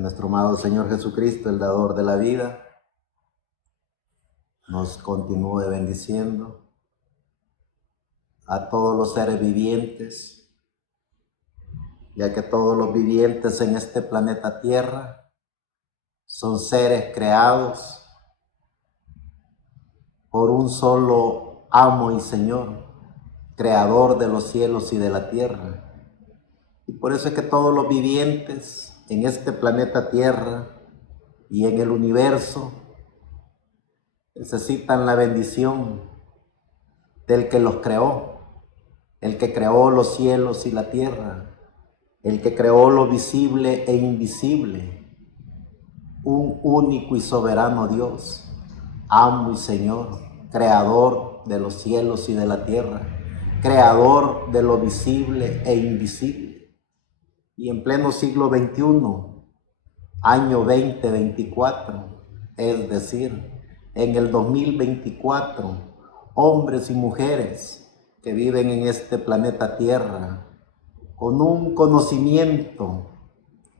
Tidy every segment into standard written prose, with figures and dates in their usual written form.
Que nuestro amado Señor Jesucristo, el dador de la vida, nos continúe bendiciendo a todos los seres vivientes, ya que todos los vivientes en este planeta Tierra son seres creados por un solo amo y Señor, creador de los cielos y de la tierra. Y por eso es que todos los vivientes en este planeta Tierra y en el universo necesitan la bendición del que los creó, el que creó los cielos y la tierra, el que creó lo visible e invisible, un único y soberano Dios, amo y Señor, creador de los cielos y de la tierra, creador de lo visible e invisible. Y en pleno siglo XXI, año 2024, es decir, en el 2024, hombres y mujeres que viven en este planeta Tierra con un conocimiento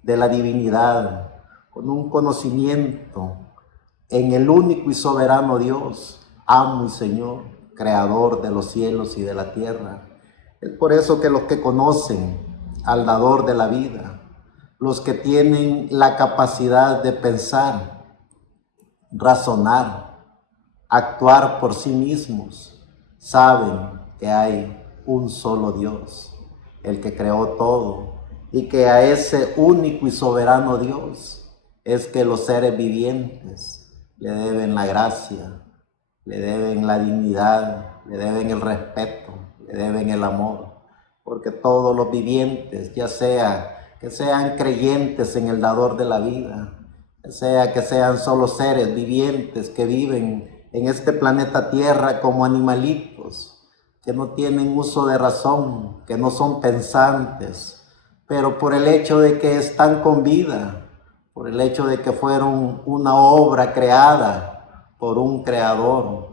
de la divinidad, con un conocimiento en el único y soberano Dios, amo y Señor, creador de los cielos y de la tierra. Es por eso que los que conocen al dador de la vida, los que tienen la capacidad de pensar, razonar, actuar por sí mismos, saben que hay un solo Dios, el que creó todo, y que a ese único y soberano Dios es que los seres vivientes le deben la gracia, le deben la dignidad, le deben el respeto, le deben el amor. Porque todos los vivientes, ya sea que sean creyentes en el dador de la vida, ya sea que sean solo seres vivientes que viven en este planeta Tierra como animalitos, que no tienen uso de razón, que no son pensantes, pero por el hecho de que están con vida, por el hecho de que fueron una obra creada por un creador,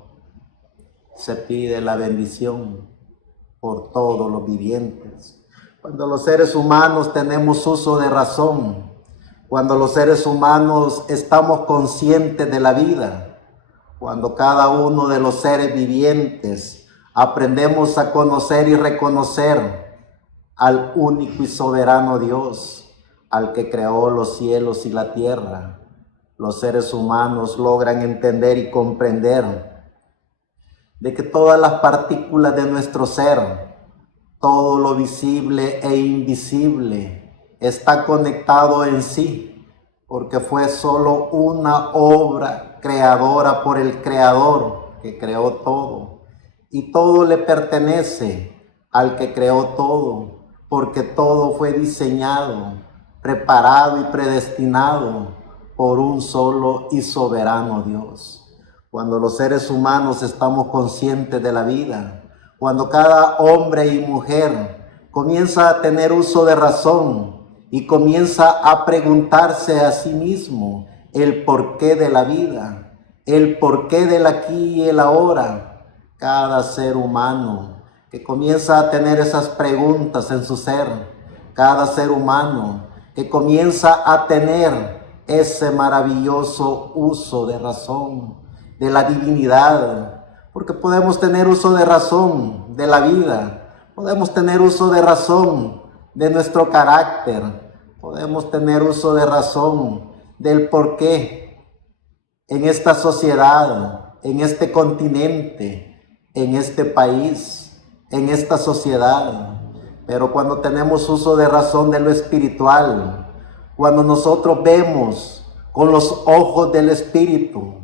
se pide la bendición por todos los vivientes. Cuando los seres humanos tenemos uso de razón, cuando los seres humanos estamos conscientes de la vida, cuando cada uno de los seres vivientes aprendemos a conocer y reconocer al único y soberano Dios, al que creó los cielos y la tierra, los seres humanos logran entender y comprender de que todas las partículas de nuestro ser, todo lo visible e invisible, está conectado en sí, porque fue solo una obra creadora por el Creador que creó todo. Y todo le pertenece al que creó todo, porque todo fue diseñado, preparado y predestinado por un solo y soberano Dios. Cuando los seres humanos estamos conscientes de la vida, cuando cada hombre y mujer comienza a tener uso de razón y comienza a preguntarse a sí mismo el porqué de la vida, el porqué del aquí y el ahora, cada ser humano que comienza a tener esas preguntas en su ser, cada ser humano que comienza a tener ese maravilloso uso de razón, de la divinidad, porque podemos tener uso de razón de la vida, podemos tener uso de razón de nuestro carácter, podemos tener uso de razón del porqué en esta sociedad, en este continente, en este país, en esta sociedad. Pero cuando tenemos uso de razón de lo espiritual, cuando nosotros vemos con los ojos del espíritu,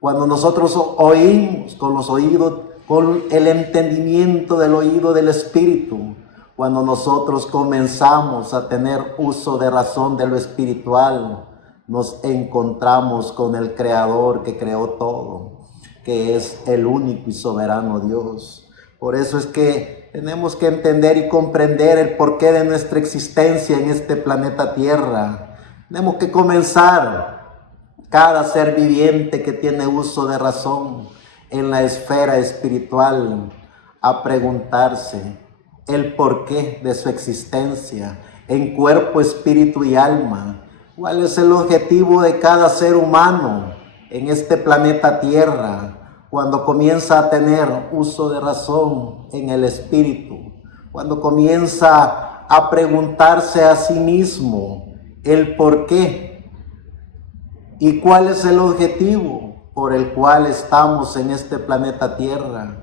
cuando nosotros oímos con los oídos, con el entendimiento del oído del espíritu, cuando nosotros comenzamos a tener uso de razón de lo espiritual, nos encontramos con el Creador que creó todo, que es el único y soberano Dios. Por eso es que tenemos que entender y comprender el porqué de nuestra existencia en este planeta Tierra. Tenemos que comenzar, cada ser viviente que tiene uso de razón en la esfera espiritual, a preguntarse el porqué de su existencia en cuerpo, espíritu y alma. ¿Cuál es el objetivo de cada ser humano en este planeta Tierra cuando comienza a tener uso de razón en el espíritu? Cuando comienza a preguntarse a sí mismo el por qué y cuál es el objetivo por el cual estamos en este planeta Tierra.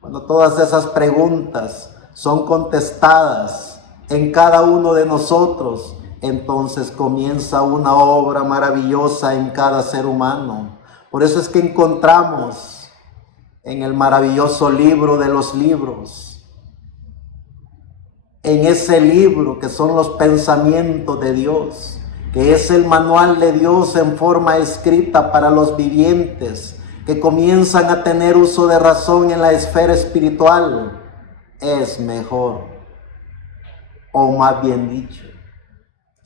Cuando todas esas preguntas son contestadas en cada uno de nosotros, entonces comienza una obra maravillosa en cada ser humano. Por eso es que encontramos en el maravilloso libro de los libros, en ese libro que son los pensamientos de Dios, que es el manual de Dios en forma escrita para los vivientes que comienzan a tener uso de razón en la esfera espiritual, es mejor, o más bien dicho,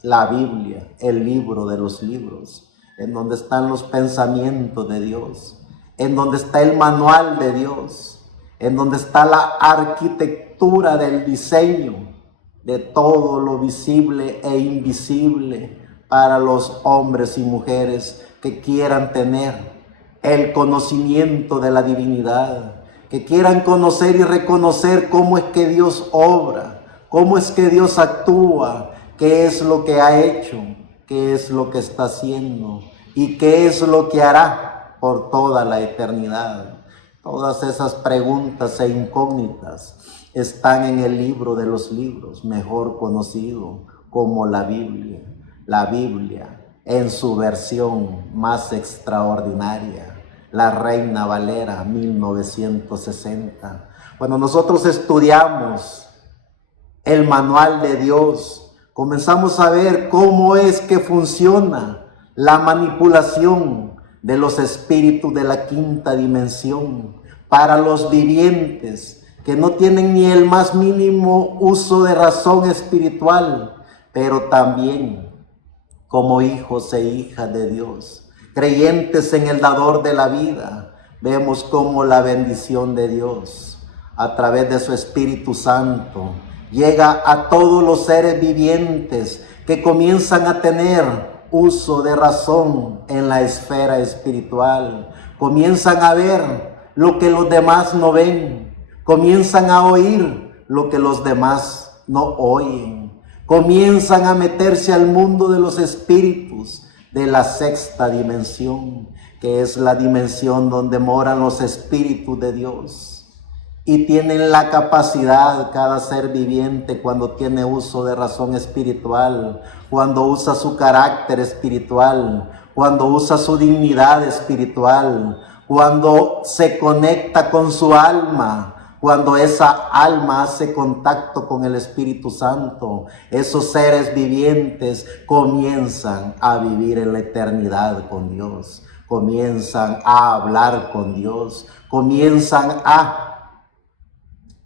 la Biblia, el libro de los libros, en donde están los pensamientos de Dios, en donde está el manual de Dios, en donde está la arquitectura del diseño de todo lo visible e invisible para los hombres y mujeres que quieran tener el conocimiento de la divinidad, que quieran conocer y reconocer cómo es que Dios obra, cómo es que Dios actúa, qué es lo que ha hecho, qué es lo que está haciendo y qué es lo que hará por toda la eternidad. Todas esas preguntas e incógnitas están en el libro de los libros, mejor conocido como la Biblia. La Biblia en su versión más extraordinaria, la Reina Valera 1960. Cuando nosotros estudiamos el manual de Dios, comenzamos a ver cómo es que funciona la manipulación de los espíritus de la quinta dimensión para los vivientes que no tienen ni el más mínimo uso de razón espiritual, pero también como hijos e hijas de Dios, creyentes en el dador de la vida, vemos cómo la bendición de Dios a través de su Espíritu Santo llega a todos los seres vivientes que comienzan a tener uso de razón en la esfera espiritual. Comienzan a ver lo que los demás no ven. Comienzan a oír lo que los demás no oyen. Comienzan a meterse al mundo de los espíritus de la sexta dimensión, que es la dimensión donde moran los espíritus de Dios. Y tienen la capacidad, cada ser viviente, cuando tiene uso de razón espiritual, cuando usa su carácter espiritual, cuando usa su dignidad espiritual, cuando se conecta con su alma, cuando esa alma hace contacto con el Espíritu Santo, esos seres vivientes comienzan a vivir en la eternidad con Dios, comienzan a hablar con Dios, comienzan a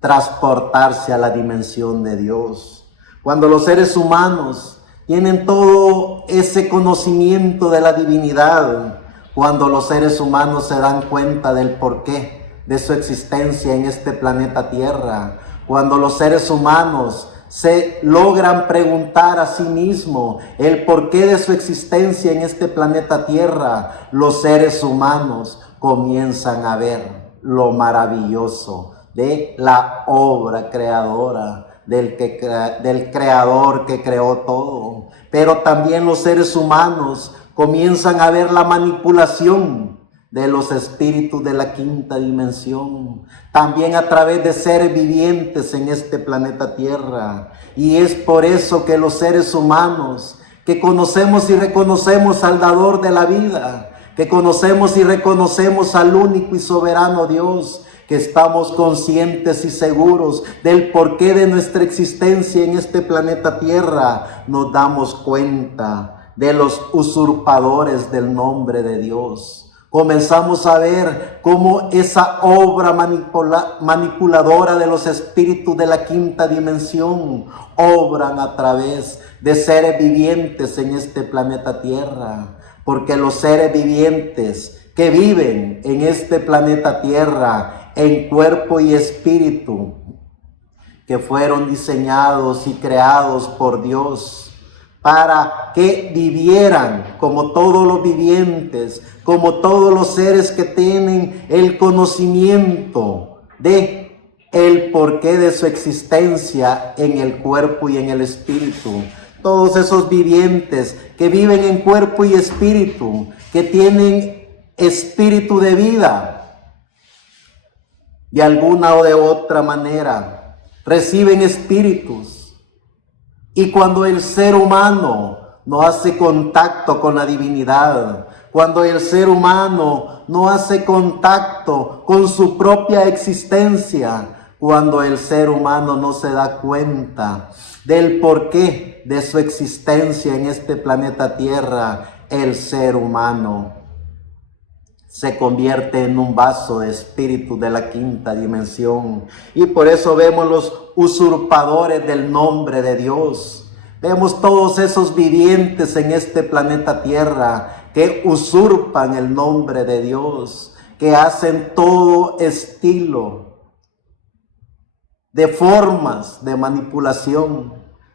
transportarse a la dimensión de Dios. Cuando los seres humanos tienen todo ese conocimiento de la divinidad, cuando los seres humanos se dan cuenta del porqué de su existencia en este planeta Tierra, cuando los seres humanos se logran preguntar a sí mismos el porqué de su existencia en este planeta Tierra, los seres humanos comienzan a ver lo maravilloso de la obra creadora, del creador que creó todo. Pero también los seres humanos comienzan a ver la manipulación de los espíritus de la quinta dimensión, también a través de seres vivientes en este planeta Tierra. Y es por eso que los seres humanos, que conocemos y reconocemos al dador de la vida, que conocemos y reconocemos al único y soberano Dios, que estamos conscientes y seguros del porqué de nuestra existencia en este planeta Tierra, nos damos cuenta de los usurpadores del nombre de Dios. Comenzamos a ver cómo esa obra manipuladora de los espíritus de la quinta dimensión obran a través de seres vivientes en este planeta Tierra, porque los seres vivientes que viven en este planeta Tierra en cuerpo y espíritu, que fueron diseñados y creados por Dios para que vivieran como todos los vivientes, como todos los seres que tienen el conocimiento de el porqué de su existencia en el cuerpo y en el espíritu. Todos esos vivientes que viven en cuerpo y espíritu, que tienen espíritu de vida, de alguna o de otra manera, reciben espíritus. Y cuando el ser humano no hace contacto con la divinidad, cuando el ser humano no hace contacto con su propia existencia, cuando el ser humano no se da cuenta del porqué de su existencia en este planeta Tierra, el ser humano se convierte en un vaso de espíritu de la quinta dimensión. Y por eso vemos los usurpadores del nombre de Dios. Vemos todos esos vivientes en este planeta Tierra que usurpan el nombre de Dios, que hacen todo estilo de formas de manipulación,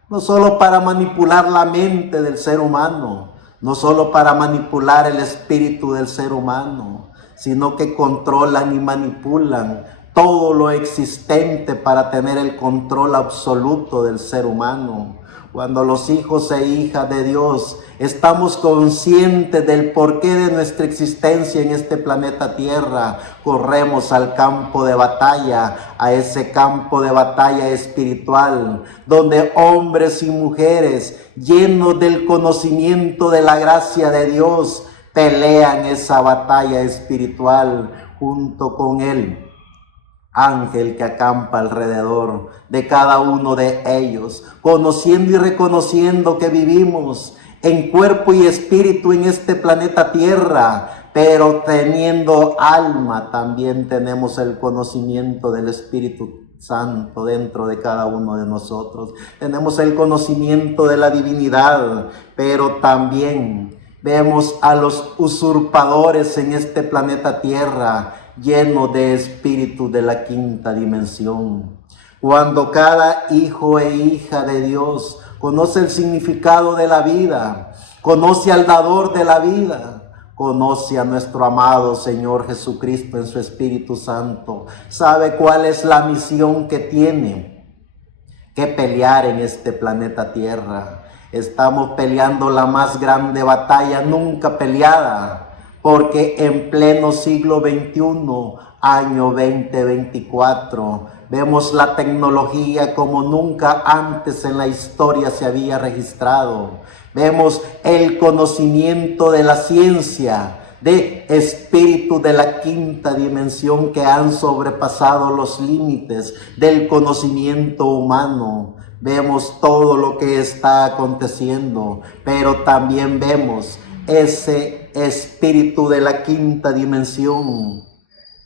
no solo para manipular la mente del ser humano, no solo para manipular el espíritu del ser humano, sino que controlan y manipulan todo lo existente para tener el control absoluto del ser humano. Cuando los hijos e hijas de Dios estamos conscientes del porqué de nuestra existencia en este planeta Tierra, corremos al campo de batalla, a ese campo de batalla espiritual, donde hombres y mujeres llenos del conocimiento de la gracia de Dios pelean esa batalla espiritual junto con Él. Ángel que acampa alrededor de cada uno de ellos, conociendo y reconociendo que vivimos en cuerpo y espíritu en este planeta Tierra, pero teniendo alma también tenemos el conocimiento del Espíritu Santo dentro de cada uno de nosotros. Tenemos el conocimiento de la divinidad, pero también vemos a los usurpadores en este planeta Tierra, lleno de espíritu de la quinta dimensión. Cuando cada hijo e hija de Dios conoce el significado de la vida, conoce al dador de la vida, conoce a nuestro amado Señor Jesucristo en su Espíritu Santo, sabe cuál es la misión que tiene que pelear en este planeta Tierra. Estamos peleando la más grande batalla nunca peleada, porque en pleno siglo XXI, año 2024, vemos la tecnología como nunca antes en la historia se había registrado. Vemos el conocimiento de la ciencia, de espíritu de la quinta dimensión que han sobrepasado los límites del conocimiento humano. Vemos todo lo que está aconteciendo, pero también vemos ese espíritu de la quinta dimensión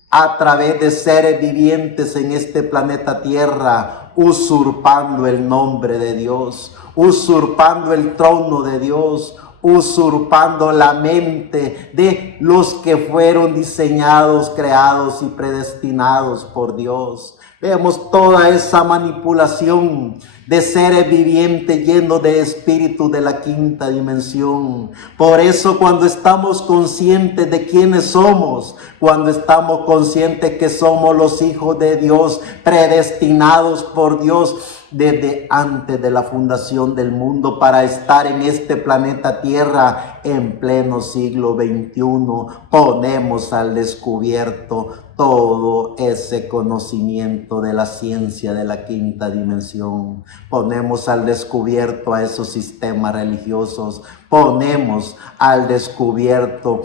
a través de seres vivientes en este planeta Tierra, usurpando el nombre de Dios, usurpando el trono de Dios, usurpando la mente de los que fueron diseñados, creados y predestinados por Dios. Vemos toda esa manipulación de seres vivientes llenos de espíritu de la quinta dimensión. Por eso cuando estamos conscientes de quiénes somos, cuando estamos conscientes que somos los hijos de Dios, predestinados por Dios desde antes de la fundación del mundo para estar en este planeta Tierra en pleno siglo XXI, ponemos al descubierto todo ese conocimiento de la ciencia de la quinta dimensión. Ponemos al descubierto a esos sistemas religiosos, ponemos al descubierto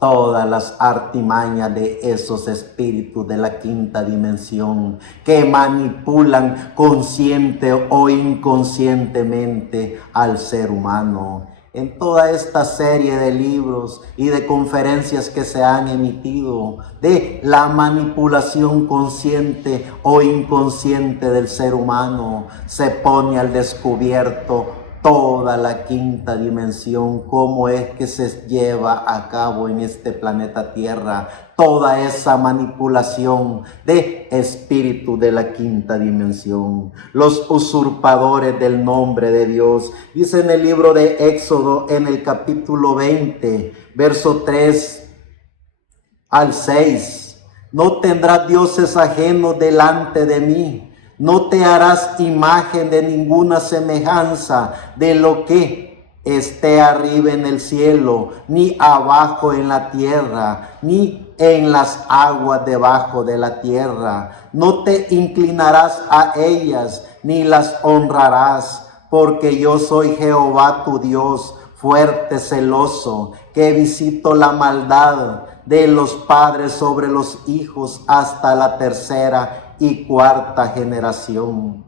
todas las artimañas de esos espíritus de la quinta dimensión que manipulan consciente o inconscientemente al ser humano. En toda esta serie de libros y de conferencias que se han emitido de la manipulación consciente o inconsciente del ser humano, se pone al descubierto toda toda la quinta dimensión, cómo es que se lleva a cabo en este planeta Tierra toda esa manipulación de espíritu de la quinta dimensión, los usurpadores del nombre de Dios. Dice en el libro de Éxodo, en el capítulo 20, verso 3 al 6, no tendrás dioses ajenos delante de mí. No te harás imagen de ninguna semejanza de lo que esté arriba en el cielo, ni abajo en la tierra, ni en las aguas debajo de la tierra. No te inclinarás a ellas, ni las honrarás, porque yo soy Jehová tu Dios, fuerte, celoso, que visito la maldad de los padres sobre los hijos hasta la tercera y cuarta generación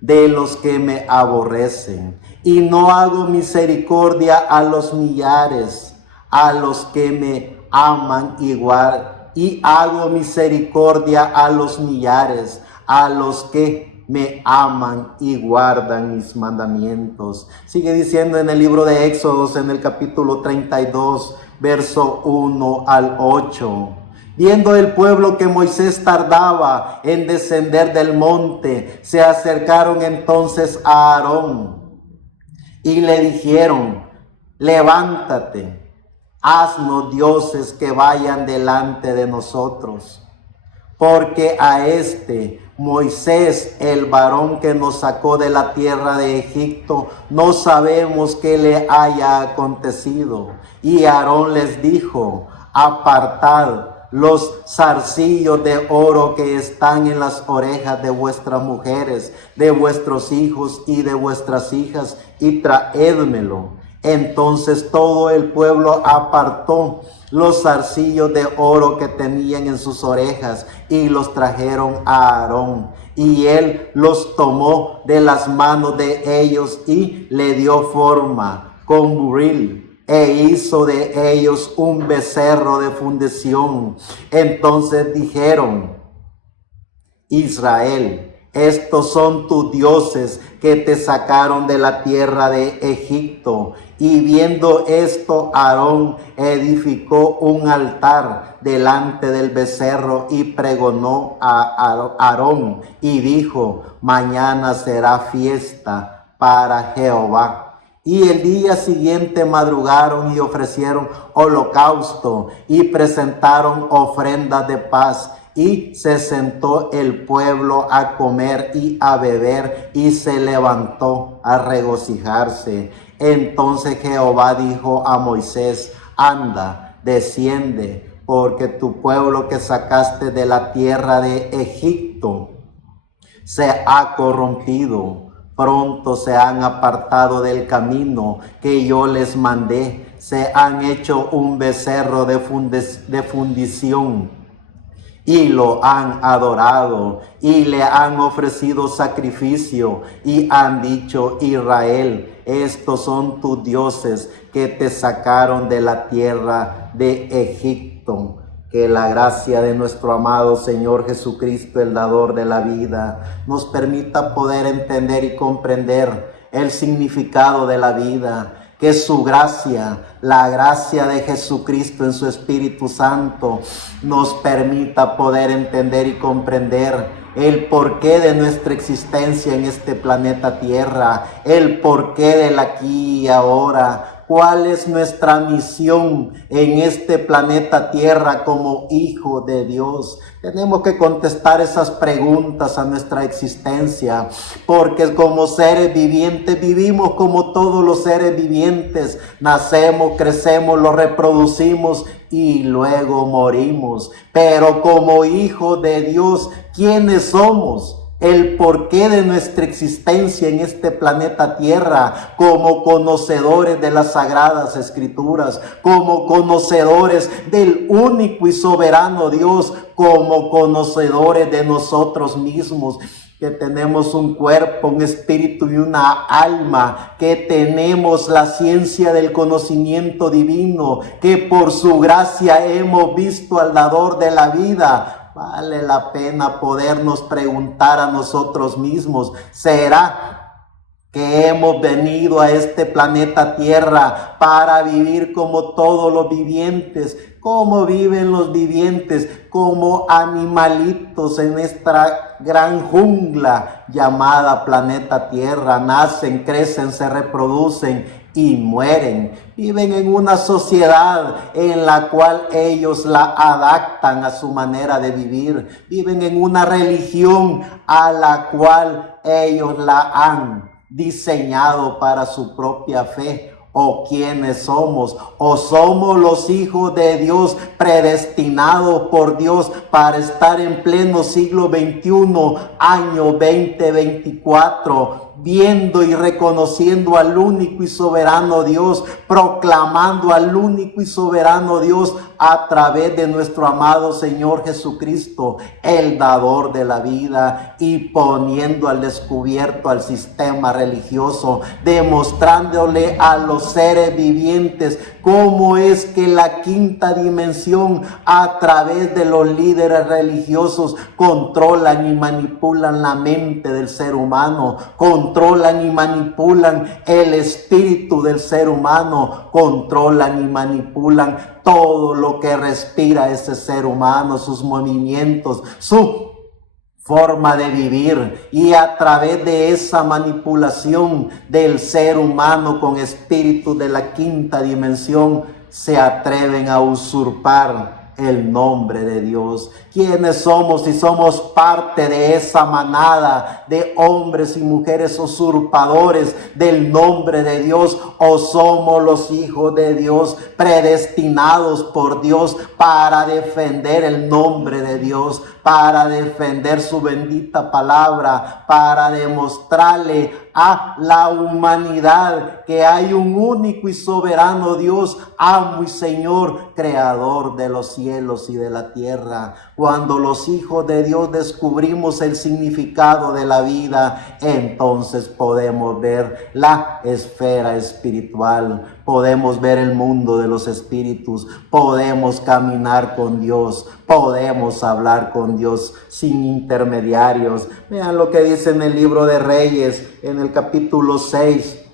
de los que me aborrecen, y no hago misericordia a los millares, a los que me aman igual, y hago misericordia a los millares, a los que me aman y guardan mis mandamientos. Sigue diciendo en el libro de Éxodos, en el capítulo 32, verso 1 al 8. Viendo el pueblo que Moisés tardaba en descender del monte, se acercaron entonces a Aarón y le dijeron: levántate, haznos dioses que vayan delante de nosotros, porque a este Moisés, el varón que nos sacó de la tierra de Egipto, no sabemos qué le haya acontecido. Y Aarón les dijo: apartad los zarcillos de oro que están en las orejas de vuestras mujeres, de vuestros hijos y de vuestras hijas, y traédmelo. Entonces todo el pueblo apartó los zarcillos de oro que tenían en sus orejas y los trajeron a Aarón. Y él los tomó de las manos de ellos y le dio forma con buril, e hizo de ellos un becerro de fundición. Entonces dijeron: Israel, estos son tus dioses que te sacaron de la tierra de Egipto. Y viendo esto, Aarón edificó un altar delante del becerro y pregonó a Aarón y dijo: mañana será fiesta para Jehová. Y el día siguiente madrugaron y ofrecieron holocausto y presentaron ofrendas de paz. Y se sentó el pueblo a comer y a beber, y se levantó a regocijarse. Entonces Jehová dijo a Moisés: anda, desciende, porque tu pueblo que sacaste de la tierra de Egipto se ha corrompido. Pronto se han apartado del camino que yo les mandé. Se han hecho un becerro de fundición y lo han adorado y le han ofrecido sacrificio y han dicho: Israel, estos son tus dioses que te sacaron de la tierra de Egipto. Que la gracia de nuestro amado Señor Jesucristo, el dador de la vida, nos permita poder entender y comprender el significado de la vida. Que su gracia, la gracia de Jesucristo en su Espíritu Santo, nos permita poder entender y comprender el porqué de nuestra existencia en este planeta Tierra, el porqué del aquí y ahora. ¿Cuál es nuestra misión en este planeta Tierra como hijo de Dios? Tenemos que contestar esas preguntas a nuestra existencia, porque como seres vivientes vivimos como todos los seres vivientes. Nacemos, crecemos, lo reproducimos y luego morimos. Pero como hijos de Dios, ¿quiénes somos? El porqué de nuestra existencia en este planeta Tierra, como conocedores de las Sagradas Escrituras, como conocedores del único y soberano Dios, como conocedores de nosotros mismos, que tenemos un cuerpo, un espíritu y una alma, que tenemos la ciencia del conocimiento divino, que por su gracia hemos visto al dador de la vida. Vale la pena podernos preguntar a nosotros mismos: ¿será que hemos venido a este planeta Tierra para vivir como todos los vivientes, como viven los vivientes, como animalitos en esta gran jungla llamada planeta Tierra. Nacen, crecen, se reproducen y mueren. Viven en una sociedad en la cual ellos la adaptan a su manera de vivir. Viven en una religión a la cual ellos la han diseñado para su propia fe. ¿O quiénes somos? ¿O somos los hijos de Dios predestinados por Dios para estar en pleno siglo XXI, año 2024, viendo y reconociendo al único y soberano Dios, proclamando al único y soberano Dios a través de nuestro amado Señor Jesucristo, el dador de la vida, y poniendo al descubierto al sistema religioso, demostrándole a los seres vivientes cómo es que la quinta dimensión, a través de los líderes religiosos, controlan y manipulan la mente del ser humano, controlan y manipulan el espíritu del ser humano, controlan y manipulan todo lo que respira ese ser humano, sus movimientos, su forma de vivir, y a través de esa manipulación del ser humano con espíritu de la quinta dimensión se atreven a usurpar el nombre de Dios. ¿Quiénes somos? Si somos parte de esa manada de hombres y mujeres usurpadores del nombre de Dios, o somos los hijos de Dios predestinados por Dios para defender el nombre de Dios, para defender su bendita palabra, para demostrarle a la humanidad que hay un único y soberano Dios, amo y Señor, creador de los cielos y de la tierra. Cuando los hijos de Dios descubrimos el significado de la vida, entonces podemos ver la esfera espiritual, podemos ver el mundo de los espíritus, podemos caminar con Dios, podemos hablar con Dios sin intermediarios. Vean lo que dice en el libro de Reyes, en el capítulo 6,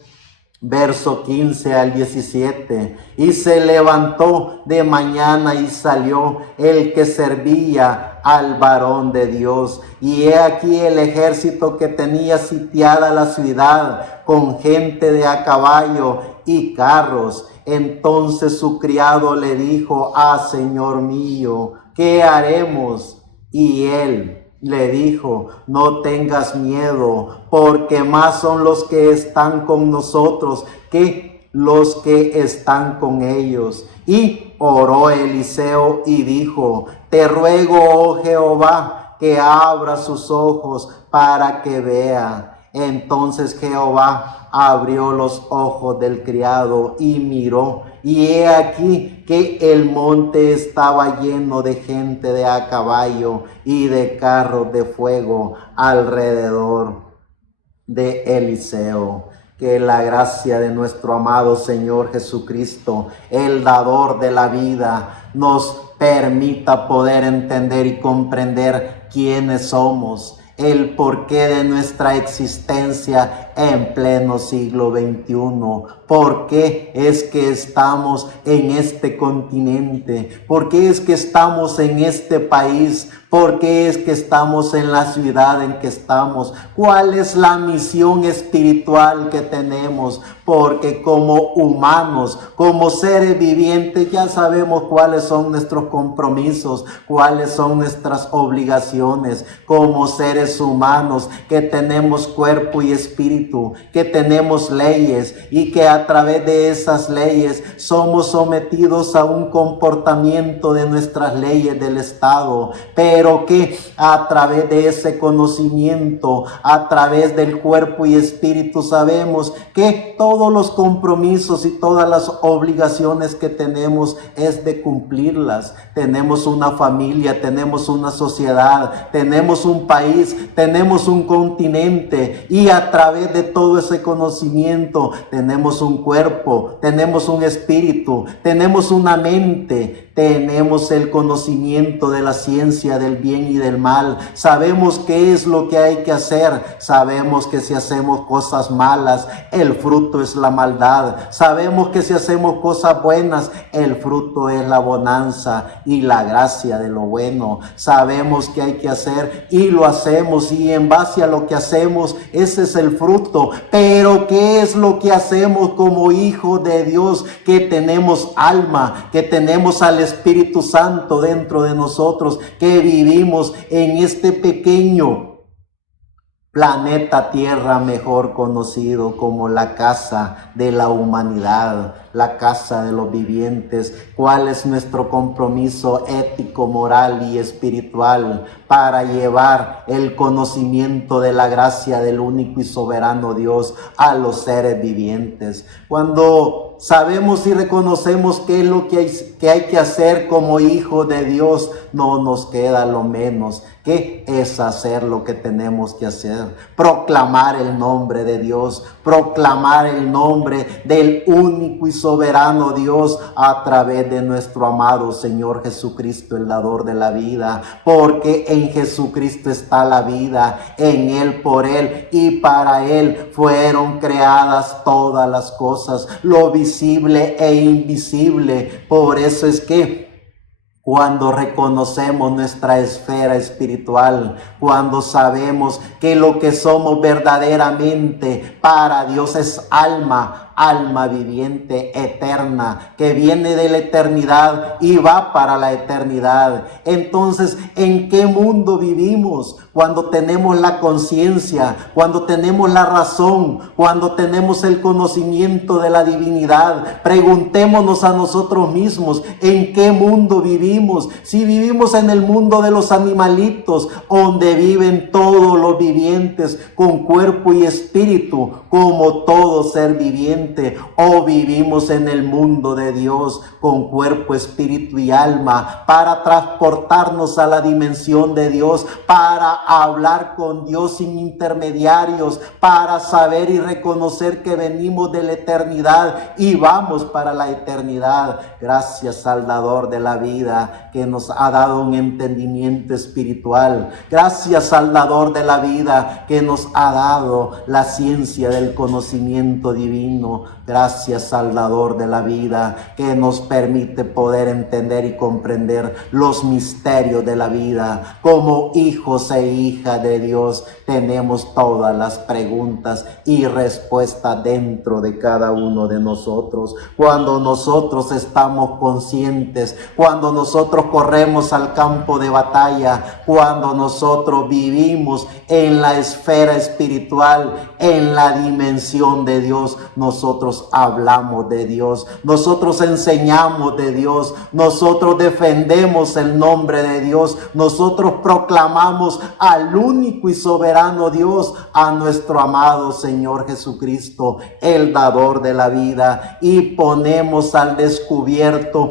verso 15 al 17. Y se levantó de mañana y salió el que servía al varón de Dios. Y he aquí el ejército que tenía sitiada la ciudad con gente de a caballo y carros. Entonces su criado le dijo: Señor mío, ¿qué haremos? Y él le dijo: no tengas miedo, porque más son los que están con nosotros que los que están con ellos. Y oró Eliseo y dijo: te ruego, oh Jehová, que abra sus ojos para que vea. Entonces Jehová abrió los ojos del criado y miró, y he aquí que el monte estaba lleno de gente de a caballo y de carros de fuego alrededor de Eliseo. Que la gracia de nuestro amado Señor Jesucristo, el dador de la vida, nos permita poder entender y comprender quiénes somos, el porqué de nuestra existencia en pleno siglo XXI. ¿Por qué es que estamos en este continente? ¿Por qué es que estamos en este país? ¿Por qué es que estamos en la ciudad en que estamos? ¿Cuál es la misión espiritual que tenemos? Porque como humanos, como seres vivientes, ya sabemos cuáles son nuestros compromisos, cuáles son nuestras obligaciones como seres humanos, que tenemos cuerpo y espíritu, que tenemos leyes y que a través de esas leyes somos sometidos a un comportamiento de nuestras leyes del Estado, pero que a través de ese conocimiento, a través del cuerpo y espíritu, sabemos que todos los compromisos y todas las obligaciones que tenemos es de cumplirlas. Tenemos una familia, tenemos una sociedad, tenemos un país, tenemos un continente, y a través de todo ese conocimiento tenemos un cuerpo, tenemos un espíritu, tenemos una mente, Tenemos el conocimiento de la ciencia del bien y del mal. Sabemos qué es lo que hay que hacer. Sabemos que si hacemos cosas malas, el fruto es la maldad. Sabemos que si hacemos cosas buenas, el fruto es la bonanza y la gracia de lo bueno. Sabemos qué hay que hacer y lo hacemos, y en base a lo que hacemos, ese es el fruto. Pero ¿qué es lo que hacemos como hijos de Dios? Que tenemos alma, que tenemos al Espíritu Santo dentro de nosotros, que vivimos en este pequeño planeta Tierra, mejor conocido como la casa de la humanidad, la casa de los vivientes. ¿Cuál es nuestro compromiso ético, moral y espiritual para llevar el conocimiento de la gracia del único y soberano Dios a los seres vivientes? Cuando sabemos y reconocemos qué es lo que hay que hacer como hijos de Dios, no nos queda lo menos que es hacer lo que tenemos que hacer: proclamar el nombre de Dios, proclamar el nombre del único y soberano Dios a través de nuestro amado Señor Jesucristo, el dador de la vida, porque en Jesucristo está la vida, en Él, por Él y para Él fueron creadas todas las cosas, lo visible e invisible. Por eso es que cuando reconocemos nuestra esfera espiritual, cuando sabemos que lo que somos verdaderamente para Dios es alma viviente, eterna, que viene de la eternidad y va para la eternidad. Entonces, ¿en qué mundo vivimos? Cuando tenemos la conciencia, cuando tenemos la razón, cuando tenemos el conocimiento de la divinidad. Preguntémonos a nosotros mismos, ¿en qué mundo vivimos? Si vivimos en el mundo de los animalitos, donde viven todos los vivientes con cuerpo y espíritu, como todo ser viviente, o vivimos en el mundo de Dios con cuerpo, espíritu y alma, para transportarnos a la dimensión de Dios, para hablar con Dios sin intermediarios, para saber y reconocer que venimos de la eternidad y vamos para la eternidad. Gracias al dador de la vida, que nos ha dado un entendimiento espiritual. Gracias al dador de la vida, que nos ha dado la ciencia del conocimiento divino. Gracias al dador de la vida, que nos permite poder entender y comprender los misterios de la vida. Como hijos e hijas de Dios, tenemos todas las preguntas y respuestas dentro de cada uno de nosotros. Cuando nosotros estamos conscientes, cuando nosotros corremos al campo de batalla, cuando nosotros vivimos en la esfera espiritual, en la dimensión de Dios, nosotros hablamos de Dios, nosotros enseñamos de Dios, nosotros defendemos el nombre de Dios, nosotros proclamamos al único y soberano Dios, a nuestro amado Señor Jesucristo, el dador de la vida, y ponemos al descubierto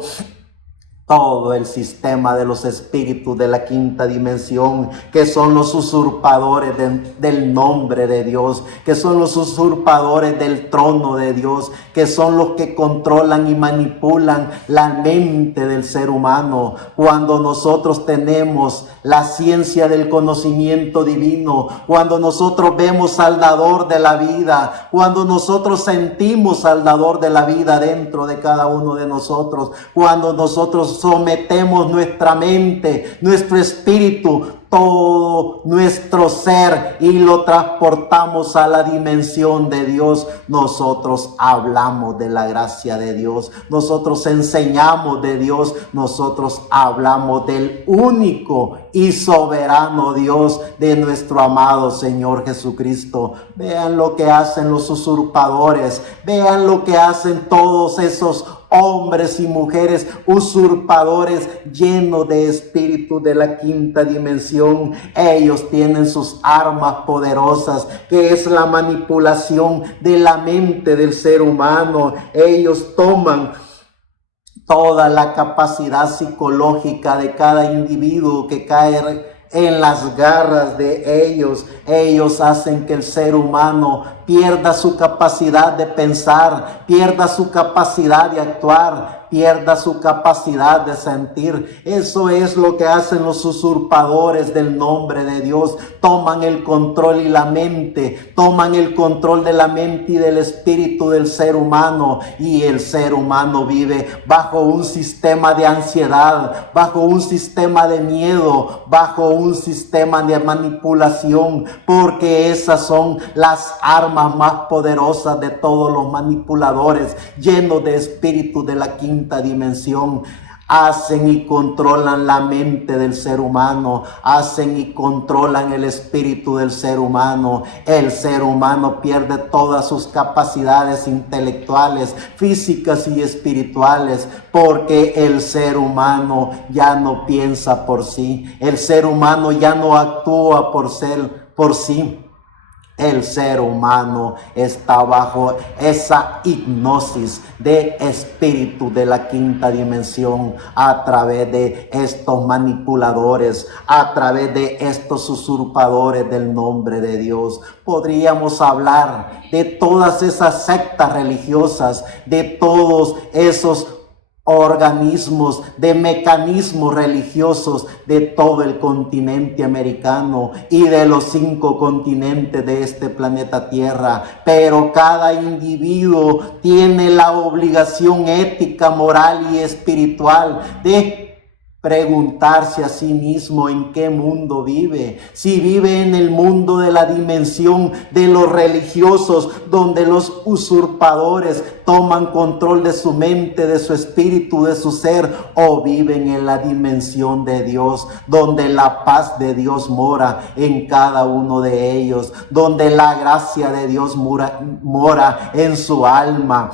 todo el sistema de los espíritus de la quinta dimensión, que son los usurpadores del nombre de Dios, que son los usurpadores del trono de Dios, que son los que controlan y manipulan la mente del ser humano. Cuando nosotros tenemos la ciencia del conocimiento divino, cuando nosotros vemos al dador de la vida, cuando nosotros sentimos al dador de la vida dentro de cada uno de nosotros, cuando nosotros sometemos nuestra mente, nuestro espíritu, todo nuestro ser, y lo transportamos a la dimensión de Dios, nosotros hablamos de la gracia de Dios, nosotros enseñamos de Dios, nosotros hablamos del único y soberano Dios, de nuestro amado Señor Jesucristo. Vean lo que hacen los usurpadores, vean lo que hacen todos esos hombres y mujeres usurpadores llenos de espíritu de la quinta dimensión. Ellos tienen sus armas poderosas, que es la manipulación de la mente del ser humano. Ellos toman toda la capacidad psicológica de cada individuo que cae en las garras de ellos. Ellos hacen que el ser humano pierda su capacidad de pensar, pierda su capacidad de actuar, pierda su capacidad de sentir. Eso es lo que hacen los usurpadores del nombre de Dios. Toman el control y la mente, toman el control de la mente y del espíritu del ser humano, y el ser humano vive bajo un sistema de ansiedad, bajo un sistema de miedo, bajo un sistema de manipulación, porque esas son las armas más poderosas de todos los manipuladores, llenos de espíritu de la quinta dimensión. Hacen y controlan la mente del ser humano, hacen y controlan el espíritu del ser humano. El ser humano pierde todas sus capacidades intelectuales, físicas y espirituales, porque el ser humano ya no piensa por sí, el ser humano ya no actúa por sí. El ser humano está bajo esa hipnosis de espíritu de la quinta dimensión, a través de estos manipuladores, a través de estos usurpadores del nombre de Dios. Podríamos hablar de todas esas sectas religiosas, de todos esos organismos, de mecanismos religiosos de todo el continente americano y de los 5 continentes de este planeta Tierra. Pero cada individuo tiene la obligación ética, moral y espiritual de preguntarse a sí mismo en qué mundo vive. Si vive en el mundo de la dimensión de los religiosos, donde los usurpadores toman control de su mente, de su espíritu, de su ser, o viven en la dimensión de Dios, donde la paz de Dios mora en cada uno de ellos, donde la gracia de Dios mora en su alma,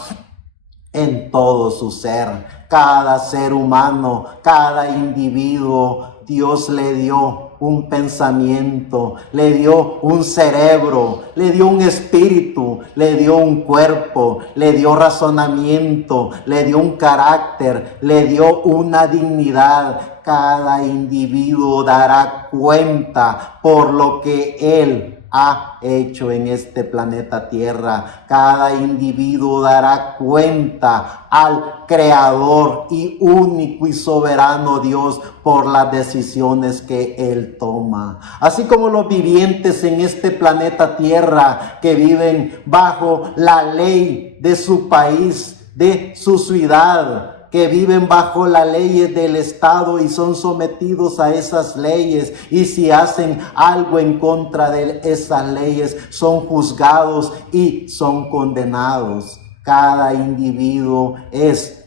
en todo su ser. Cada ser humano, cada individuo, Dios le dio un pensamiento, le dio un cerebro, le dio un espíritu, le dio un cuerpo, le dio razonamiento, le dio un carácter, le dio una dignidad. Cada individuo dará cuenta por lo que él ha hecho en este planeta Tierra. Cada individuo dará cuenta al Creador y único y soberano Dios por las decisiones que Él toma. Así como los vivientes en este planeta Tierra que viven bajo la ley de su país, de su ciudad, que viven bajo las leyes del Estado y son sometidos a esas leyes, y si hacen algo en contra de esas leyes son juzgados y son condenados. Cada individuo es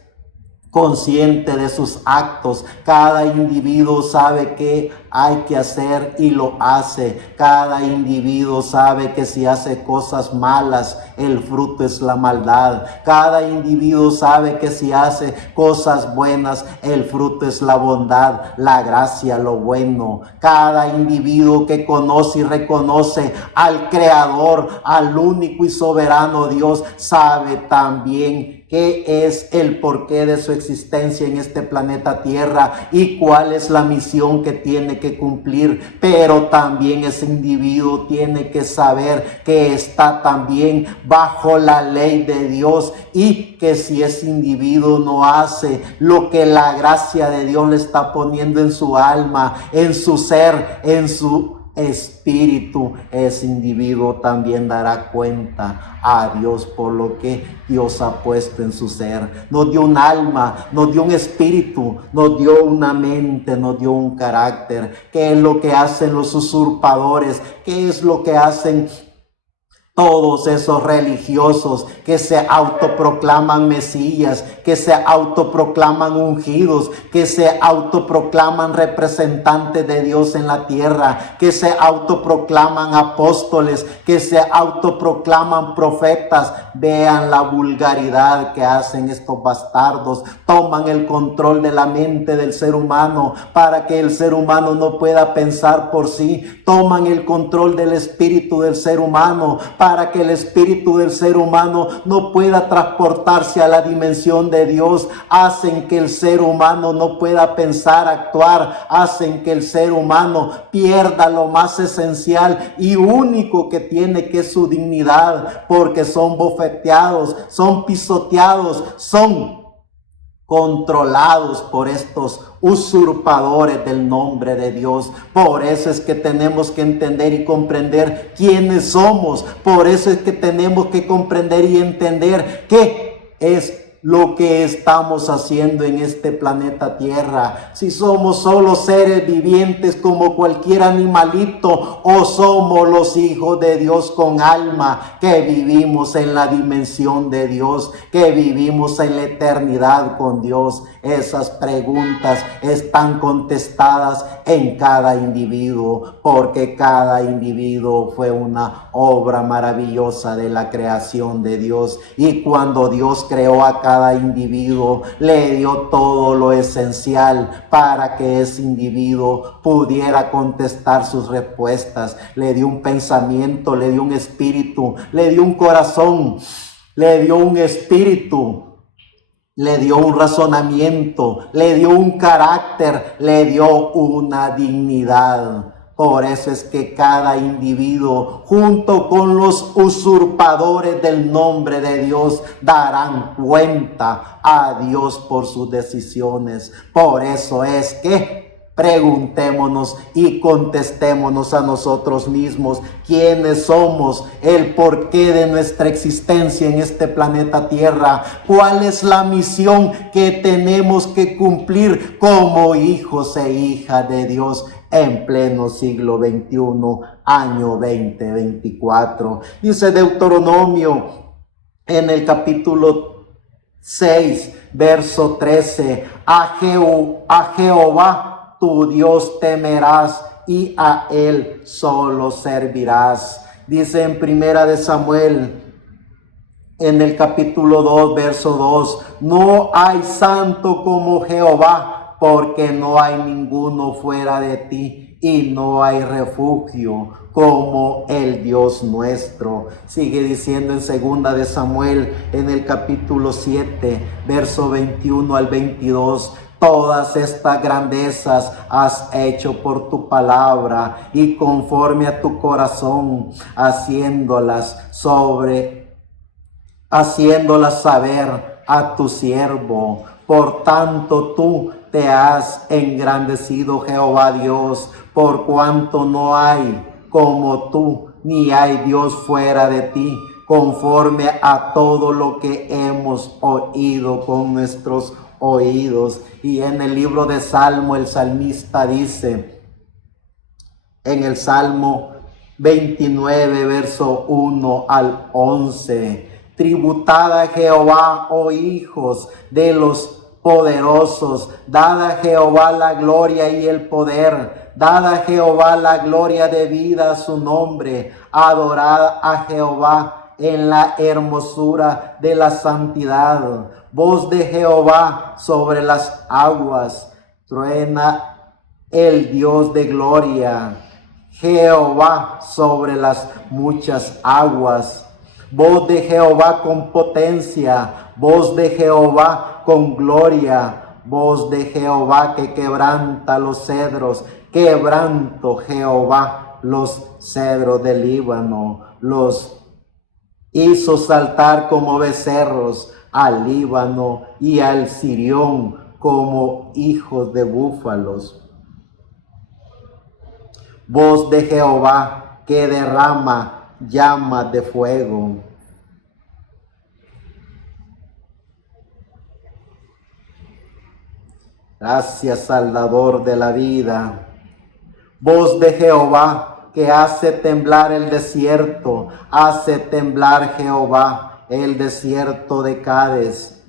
consciente de sus actos. Cada individuo sabe qué hay que hacer y lo hace. Cada individuo sabe que si hace cosas malas, el fruto es la maldad. Cada individuo sabe que si hace cosas buenas, el fruto es la bondad, la gracia, lo bueno. Cada individuo que conoce y reconoce al Creador, al único y soberano Dios, sabe también qué es el porqué de su existencia en este planeta Tierra y cuál es la misión que tiene que cumplir. Pero también ese individuo tiene que saber que está también bajo la ley de Dios, y que si ese individuo no hace lo que la gracia de Dios le está poniendo en su alma, en su ser, en su espíritu, ese individuo también dará cuenta a Dios por lo que Dios ha puesto en su ser. Nos dio un alma, nos dio un espíritu, nos dio una mente, nos dio un carácter. ¿Qué es lo que hacen los usurpadores? ¿Qué es lo que hacen todos esos religiosos que se autoproclaman mesías, que se autoproclaman ungidos, que se autoproclaman representantes de Dios en la tierra, que se autoproclaman apóstoles, que se autoproclaman profetas? Vean la vulgaridad que hacen estos bastardos. Toman el control de la mente del ser humano para que el ser humano no pueda pensar por sí. Toman el control del espíritu del ser humano para que el espíritu del ser humano no pueda transportarse a la dimensión de Dios. Hacen que el ser humano no pueda pensar, actuar. Hacen que el ser humano pierda lo más esencial y único que tiene, que es su dignidad, porque son bofeteados, son pisoteados, son controlados por estos usurpadores del nombre de Dios. Por eso es que tenemos que entender y comprender quiénes somos. Por eso es que tenemos que comprender y entender qué es lo que estamos haciendo en este planeta Tierra. Si somos solo seres vivientes como cualquier animalito, o somos los hijos de Dios con alma, que vivimos en la dimensión de Dios, que vivimos en la eternidad con Dios. Esas preguntas están contestadas en cada individuo, porque cada individuo fue una obra maravillosa de la creación de Dios. Y cuando Dios creó a cada individuo, le dio todo lo esencial para que ese individuo pudiera contestar sus respuestas. Le dio un pensamiento, le dio un espíritu, le dio un corazón, le dio un espíritu, le dio un razonamiento, le dio un carácter, le dio una dignidad. Por eso es que cada individuo, junto con los usurpadores del nombre de Dios, darán cuenta a Dios por sus decisiones. Por eso es que preguntémonos y contestémonos a nosotros mismos quiénes somos, el porqué de nuestra existencia en este planeta Tierra, cuál es la misión que tenemos que cumplir como hijos e hijas de Dios en pleno siglo XXI, año 2024. Dice Deuteronomio en el capítulo 6, verso 13, a Jehová tu Dios temerás y a él solo servirás. Dice en Primera de Samuel, en el capítulo 2, verso 2, no hay santo como Jehová, porque no hay ninguno fuera de ti y no hay refugio como el Dios nuestro. Sigue diciendo en Segunda de Samuel, en el capítulo 7, verso 21 al 22, todas estas grandezas has hecho por tu palabra y conforme a tu corazón, haciéndolas saber a tu siervo. Por tanto tú te has engrandecido, Jehová Dios, por cuanto no hay como tú, ni hay Dios fuera de ti, conforme a todo lo que hemos oído con nuestros oídos. Y en el libro de Salmo, el salmista dice, en el Salmo 29, verso 1 al 11, tributad a Jehová, oh hijos de los poderosos, dad a Jehová la gloria y el poder, dad a Jehová la gloria debida a su nombre, adorad a Jehová en la hermosura de la santidad. Voz de Jehová sobre las aguas, truena el Dios de gloria. Jehová sobre las muchas aguas. Voz de Jehová con potencia, voz de Jehová con gloria, voz de Jehová que quebranta los cedros. Quebranto Jehová los cedros del Líbano, los hizo saltar como becerros al Líbano y al Sirión como hijos de búfalos. Voz de Jehová que derrama llamas de fuego. Gracias, Salvador de la vida. Voz de Jehová que hace temblar el desierto, hace temblar Jehová el desierto de Cades.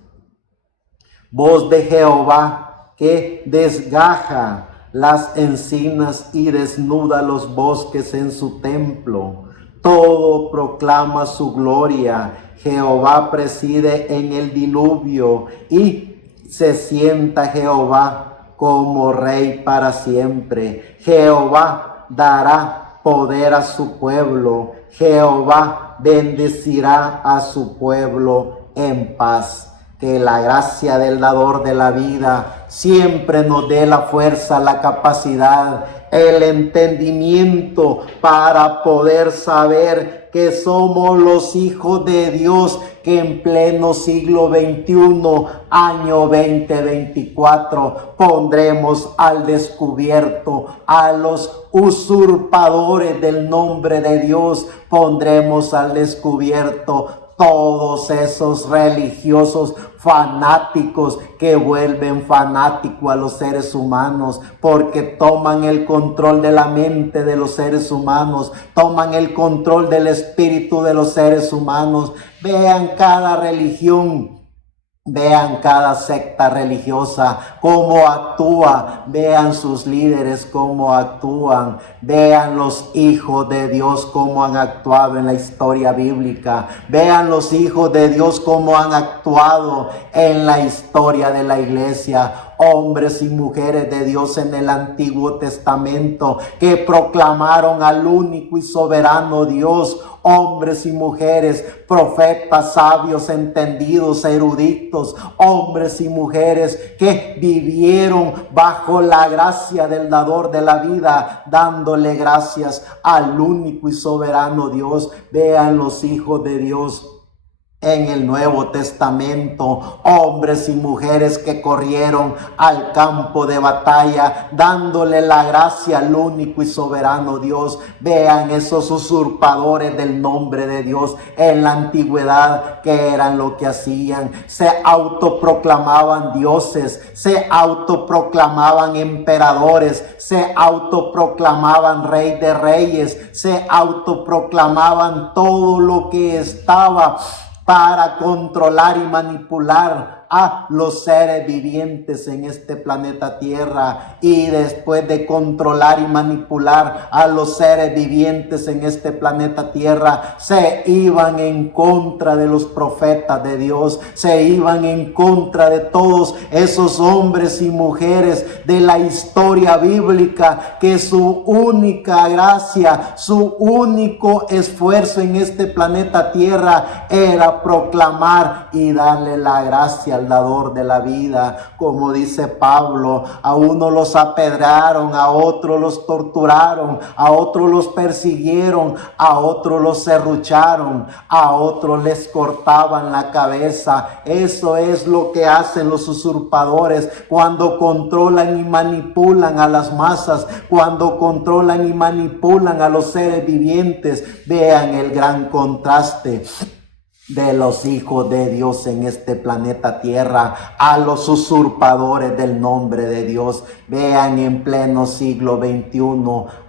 Voz de Jehová que desgaja las encinas y desnuda los bosques en su templo. Todo proclama su gloria. Jehová preside en el diluvio y se sienta Jehová como rey para siempre. Jehová dará poder a su pueblo. Jehová bendecirá a su pueblo en paz. Que la gracia del dador de la vida siempre nos dé la fuerza, la capacidad, el entendimiento para poder saber que somos los hijos de Dios, que en pleno siglo XXI, año 2024, pondremos al descubierto a los usurpadores del nombre de Dios, pondremos al descubierto todos esos religiosos fanáticos que vuelven fanáticos a los seres humanos, porque toman el control de la mente de los seres humanos, toman el control del espíritu de los seres humanos. Vean cada religión, vean cada secta religiosa, cómo actúa, vean sus líderes cómo actúan, vean los hijos de Dios cómo han actuado en la historia bíblica, vean los hijos de Dios cómo han actuado en la historia de la iglesia. Hombres y mujeres de Dios en el Antiguo Testamento que proclamaron al único y soberano Dios, hombres y mujeres, profetas, sabios, entendidos, eruditos, hombres y mujeres que vivieron bajo la gracia del dador de la vida, dándole gracias al único y soberano Dios. Vean los hijos de Dios en el Nuevo Testamento, hombres y mujeres que corrieron al campo de batalla, dándole la gracia al único y soberano Dios. Vean esos usurpadores del nombre de Dios en la antigüedad, que eran lo que hacían. Se autoproclamaban dioses, se autoproclamaban emperadores, se autoproclamaban rey de reyes, se autoproclamaban todo lo que estaba para controlar y manipular a los seres vivientes en este planeta Tierra. Y después de controlar y manipular a los seres vivientes en este planeta Tierra, se iban en contra de los profetas de Dios, se iban en contra de todos esos hombres y mujeres de la historia bíblica, que su única gracia, su único esfuerzo en este planeta Tierra era proclamar y darle la gracia al dador de la vida. Como dice Pablo, a uno los apedrearon, a otros los torturaron, a otros los persiguieron, a otros los serrucharon, a otros les cortaban la cabeza. Eso es lo que hacen los usurpadores cuando controlan y manipulan a las masas, cuando controlan y manipulan a los seres vivientes. Vean el gran contraste de los hijos de Dios en este planeta Tierra a los usurpadores del nombre de Dios. Vean en pleno siglo XXI,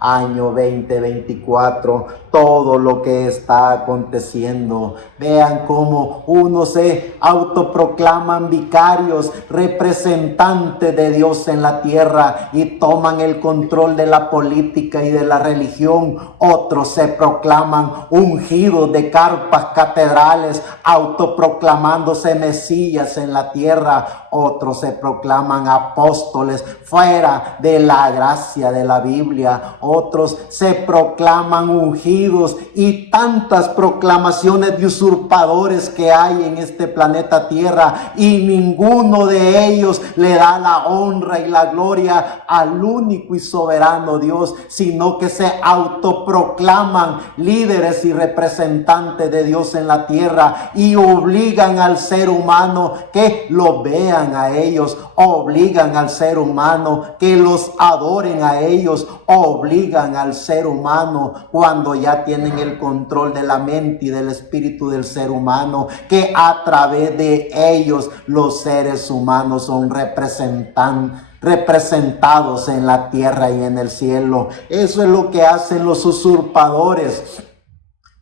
año 2024, todo lo que está aconteciendo. Vean cómo unos se autoproclaman vicarios, representantes de Dios en la tierra, y toman el control de la política y de la religión. Otros se proclaman ungidos de carpas catedrales, autoproclamándose mesías en la tierra. Otros se proclaman apóstoles fuera de la gracia de la Biblia. Otros se proclaman ungidos, y tantas proclamaciones de usurpadores que hay en este planeta Tierra, y ninguno de ellos le da la honra y la gloria al único y soberano Dios, sino que se autoproclaman líderes y representantes de Dios en la tierra, y obligan al ser humano que lo vean a ellos, obligan al ser humano que los adoren a ellos, obligan al ser humano, cuando ya tienen el control de la mente y del espíritu del ser humano, que a través de ellos los seres humanos son representados en la tierra y en el cielo. Eso es lo que hacen los usurpadores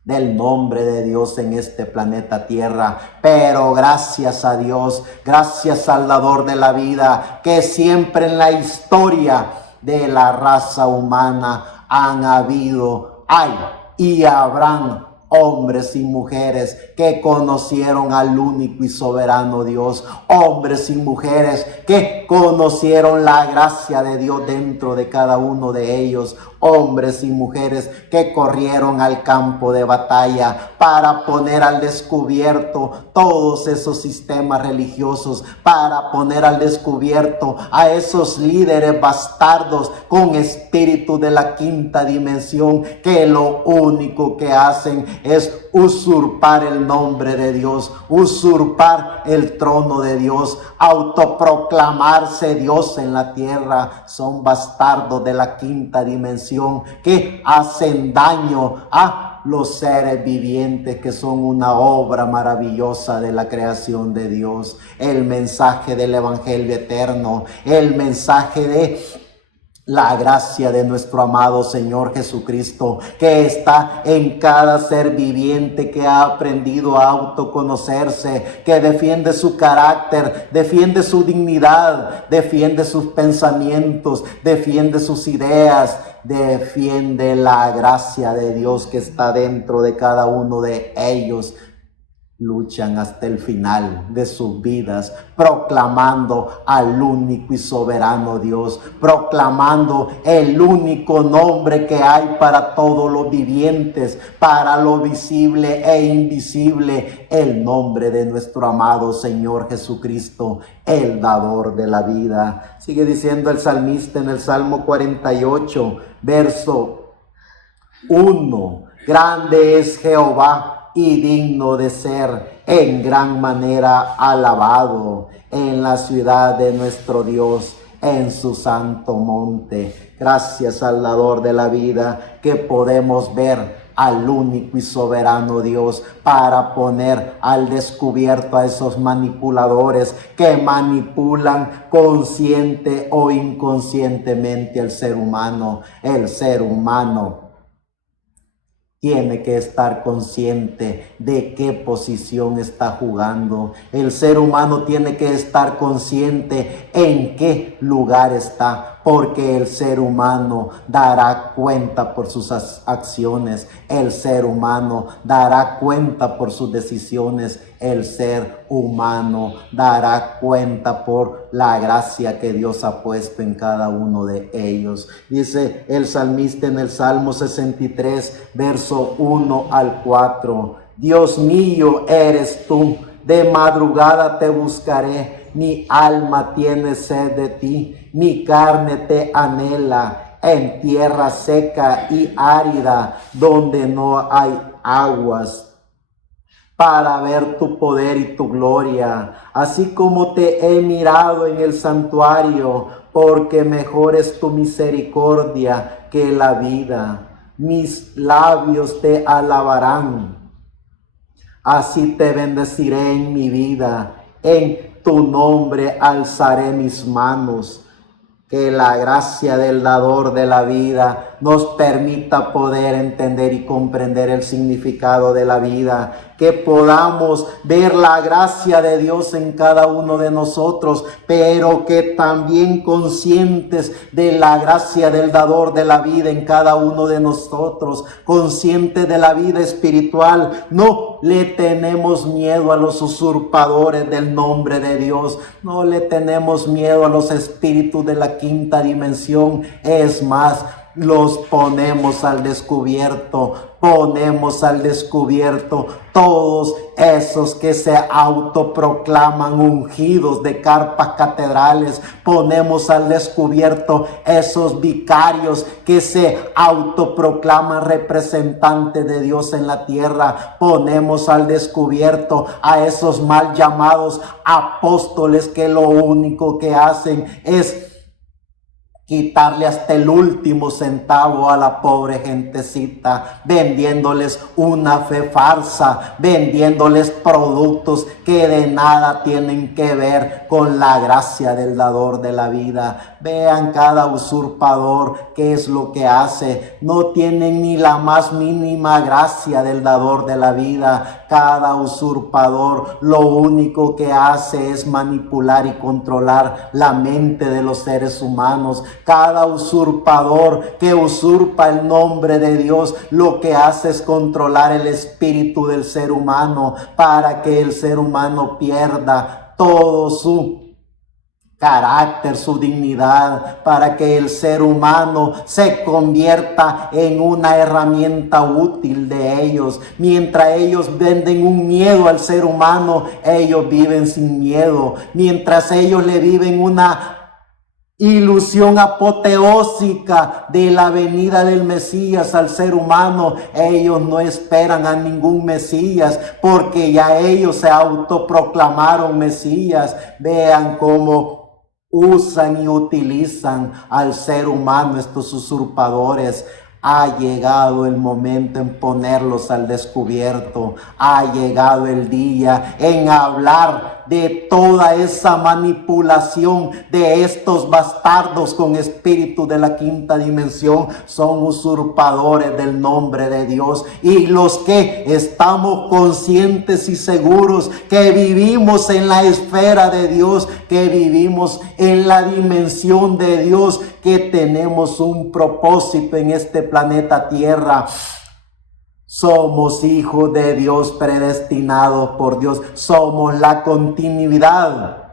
del nombre de Dios en este planeta Tierra. Pero gracias a Dios, gracias al dador de la vida, que siempre en la historia de la raza humana han habido, hay y habrán hombres y mujeres que conocieron al único y soberano Dios, hombres y mujeres que conocieron la gracia de Dios dentro de cada uno de ellos, hombres y mujeres que corrieron al campo de batalla para poner al descubierto todos esos sistemas religiosos, para poner al descubierto a esos líderes bastardos con espíritu de la quinta dimensión, que lo único que hacen es usurpar el nombre de Dios, usurpar el trono de Dios, autoproclamarse Dios en la tierra. Son bastardos de la quinta dimensión que hacen daño a los seres vivientes, que son una obra maravillosa de la creación de Dios. El mensaje del evangelio eterno, el mensaje de la gracia de nuestro amado Señor Jesucristo, que está en cada ser viviente que ha aprendido a autoconocerse, que defiende su carácter, defiende su dignidad, defiende sus pensamientos, defiende sus ideas, defiende la gracia de Dios que está dentro de cada uno de ellos. Luchan hasta el final de sus vidas, proclamando al único y soberano Dios, proclamando el único nombre que hay para todos los vivientes, para lo visible e invisible, el nombre de nuestro amado Señor Jesucristo, el dador de la vida. Sigue diciendo el salmista en el Salmo 48, verso 1, grande es Jehová y digno de ser en gran manera alabado en la ciudad de nuestro Dios, en su santo monte. Gracias al dador de la vida, que podemos ver al único y soberano Dios para poner al descubierto a esos manipuladores que manipulan consciente o inconscientemente al ser humano. El ser humano tiene que estar consciente de qué posición está jugando. El ser humano tiene que estar consciente en qué lugar está, porque el ser humano dará cuenta por sus acciones. El ser humano dará cuenta por sus decisiones. El ser humano dará cuenta por la gracia que Dios ha puesto en cada uno de ellos. Dice el salmista en el Salmo 63, verso 1 al 4. Dios mío eres tú, de madrugada te buscaré, mi alma tiene sed de ti, mi carne te anhela en tierra seca y árida, donde no hay aguas, para ver tu poder y tu gloria, así como te he mirado en el santuario, porque mejor es tu misericordia que la vida. Mis labios te alabarán, así te bendeciré en mi vida, en tu nombre alzaré mis manos. Que la gracia del dador de la vida nos permita poder entender y comprender el significado de la vida, que podamos ver la gracia de Dios en cada uno de nosotros, pero que también conscientes de la gracia del dador de la vida en cada uno de nosotros, conscientes de la vida espiritual, no le tenemos miedo a los usurpadores del nombre de Dios, no le tenemos miedo a los espíritus de la quinta dimensión. Es más, los ponemos al descubierto, todos esos que se autoproclaman ungidos de carpas catedrales. Ponemos al descubierto esos vicarios que se autoproclaman representantes de Dios en la tierra. Ponemos al descubierto a esos mal llamados apóstoles que lo único que hacen es quitarle hasta el último centavo a la pobre gentecita, vendiéndoles una fe falsa, vendiéndoles productos que de nada tienen que ver con la gracia del dador de la vida. Vean cada usurpador qué es lo que hace. No tienen ni la más mínima gracia del dador de la vida. Cada usurpador lo único que hace es manipular y controlar la mente de los seres humanos. Cada usurpador que usurpa el nombre de Dios lo que hace es controlar el espíritu del ser humano para que el ser humano pierda todo su carácter, su dignidad, para que el ser humano se convierta en una herramienta útil de ellos. Mientras ellos venden un miedo al ser humano, ellos viven sin miedo. Mientras ellos le viven una ilusión apoteósica de la venida del Mesías al ser humano, ellos no esperan a ningún Mesías, porque ya ellos se autoproclamaron Mesías. Vean cómo usan y utilizan al ser humano estos usurpadores. Ha llegado el momento en ponerlos al descubierto. Ha llegado el día en hablar de toda esa manipulación de estos bastardos con espíritu de la quinta dimensión. Son usurpadores del nombre de Dios, y los que estamos conscientes y seguros que vivimos en la esfera de Dios, que vivimos en la dimensión de Dios, que tenemos un propósito en este planeta Tierra. Somos hijos de Dios, predestinados por Dios. Somos la continuidad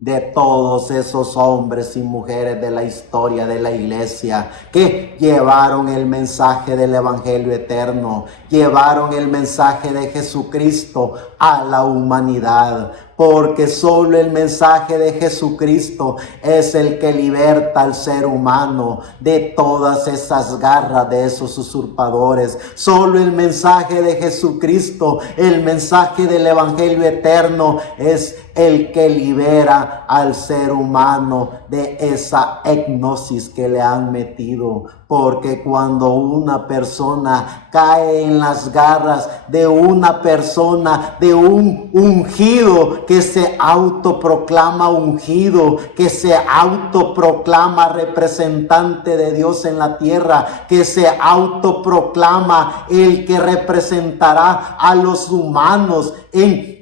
de todos esos hombres y mujeres de la historia de la iglesia que llevaron el mensaje del evangelio eterno, llevaron el mensaje de Jesucristo a la humanidad. Porque solo el mensaje de Jesucristo es el que liberta al ser humano de todas esas garras de esos usurpadores. Solo el mensaje de Jesucristo, el mensaje del evangelio eterno, es el que libera al ser humano de esa hipnosis que le han metido. Porque cuando una persona cae en las garras de una persona, de un ungido que se autoproclama ungido, que se autoproclama representante de Dios en la tierra, que se autoproclama el que representará a los humanos en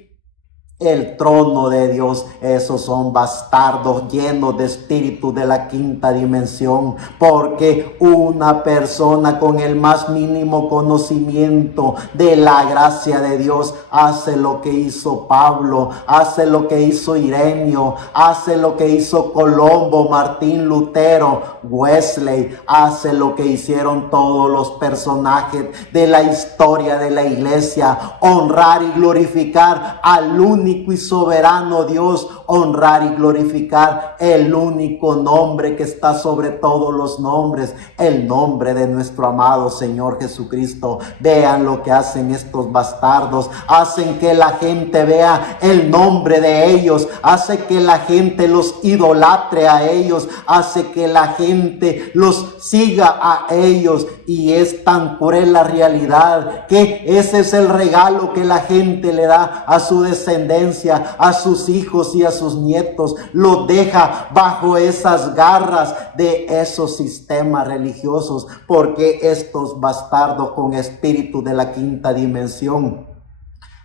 el trono de Dios, esos son bastardos llenos de espíritu de la quinta dimensión. Porque una persona con el más mínimo conocimiento de la gracia de Dios hace lo que hizo Pablo, hace lo que hizo Ireneo, hace lo que hizo Colombo, Martín Lutero, Wesley, hace lo que hicieron todos los personajes de la historia de la iglesia: honrar y glorificar al único y soberano Dios, honrar y glorificar el único nombre que está sobre todos los nombres, el nombre de nuestro amado Señor Jesucristo. Vean lo que hacen estos bastardos: hacen que la gente vea el nombre de ellos, hace que la gente los idolatre a ellos, hace que la gente los siga a ellos. Y es tan cruel la realidad que ese es el regalo que la gente le da a su descendencia, a sus hijos y a sus nietos. Los deja bajo esas garras de esos sistemas religiosos, porque estos bastardos con espíritu de la quinta dimensión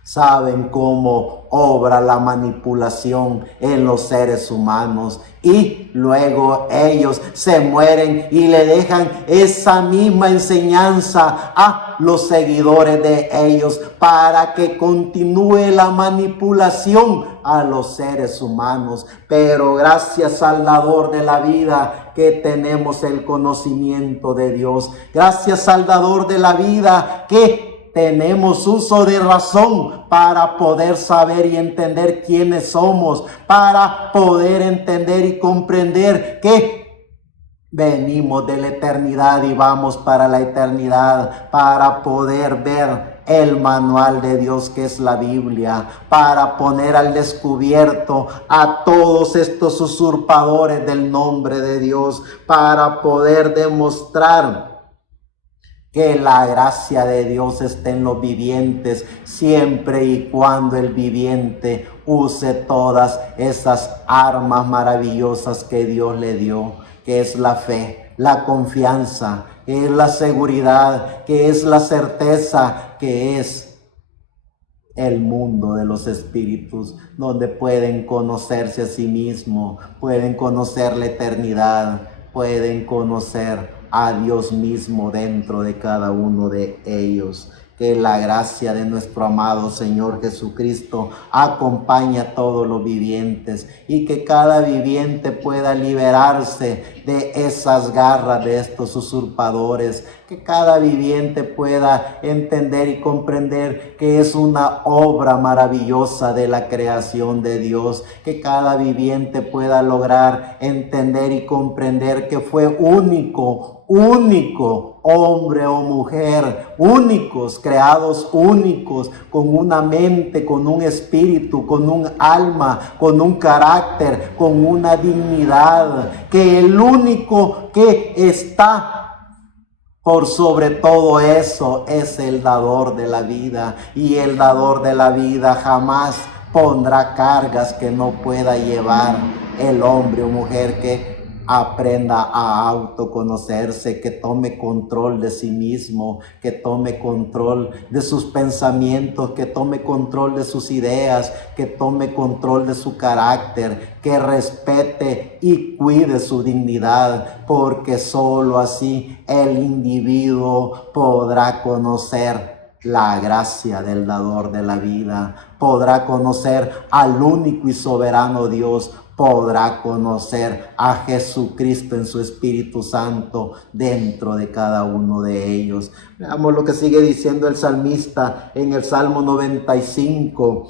saben cómo obra la manipulación en los seres humanos, y luego ellos se mueren y le dejan esa misma enseñanza a los seguidores de ellos para que continúe la manipulación a los seres humanos. Pero gracias al dador de la vida que tenemos el conocimiento de Dios, gracias al dador de la vida que tenemos uso de razón para poder saber y entender quiénes somos, para poder entender y comprender que venimos de la eternidad y vamos para la eternidad, para poder ver el manual de Dios que es la Biblia, para poner al descubierto a todos estos usurpadores del nombre de Dios, para poder demostrar que la gracia de Dios esté en los vivientes, siempre y cuando el viviente use todas esas armas maravillosas que Dios le dio, que es la fe, la confianza, que es la seguridad, que es la certeza, que es el mundo de los espíritus, donde pueden conocerse a sí mismos, pueden conocer la eternidad, pueden conocer a Dios mismo dentro de cada uno de ellos. Que la gracia de nuestro amado Señor Jesucristo acompañe a todos los vivientes y que cada viviente pueda liberarse de esas garras de estos usurpadores, que cada viviente pueda entender y comprender que es una obra maravillosa de la creación de Dios, que cada viviente pueda lograr entender y comprender que fue único hombre o mujer, únicos, creados únicos, con una mente, con un espíritu, con un alma, con un carácter, con una dignidad, que el único que está por sobre todo eso es el dador de la vida, y el dador de la vida jamás pondrá cargas que no pueda llevar el hombre o mujer que aprenda a autoconocerse, que tome control de sí mismo, que tome control de sus pensamientos, que tome control de sus ideas, que tome control de su carácter, que respete y cuide su dignidad, porque solo así el individuo podrá conocer la gracia del dador de la vida, podrá conocer al único y soberano Dios, podrá conocer a Jesucristo en su Espíritu Santo dentro de cada uno de ellos. Veamos lo que sigue diciendo el salmista en el Salmo 95,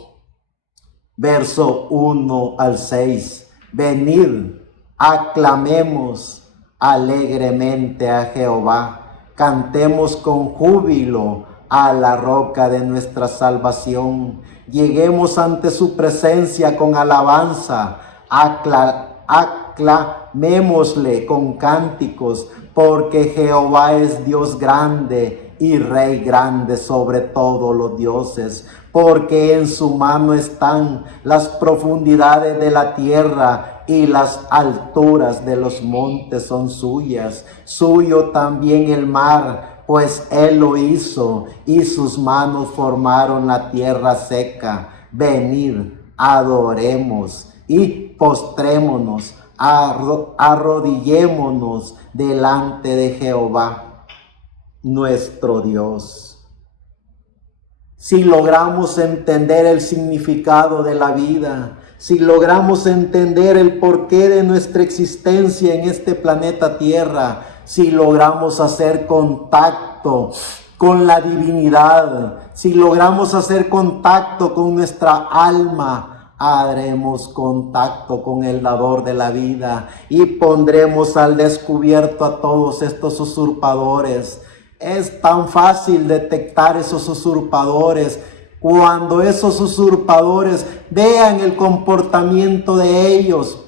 verso 1 al 6. Venid, aclamemos alegremente a Jehová, cantemos con júbilo a la roca de nuestra salvación. Lleguemos ante su presencia con alabanza, aclamémosle con cánticos, porque Jehová es Dios grande y Rey grande sobre todos los dioses, porque en su mano están las profundidades de la tierra y las alturas de los montes son suyas. Suyo también el mar, pues él lo hizo, y sus manos formaron la tierra seca. Venid, adoremos y postrémonos, arrodillémonos delante de Jehová, nuestro Dios. Si logramos entender el significado de la vida, si logramos entender el porqué de nuestra existencia en este planeta Tierra, si logramos hacer contacto con la divinidad, si logramos hacer contacto con nuestra alma, haremos contacto con el dador de la vida y pondremos al descubierto a todos estos usurpadores. Es tan fácil detectar esos usurpadores cuando esos usurpadores vean el comportamiento de ellos.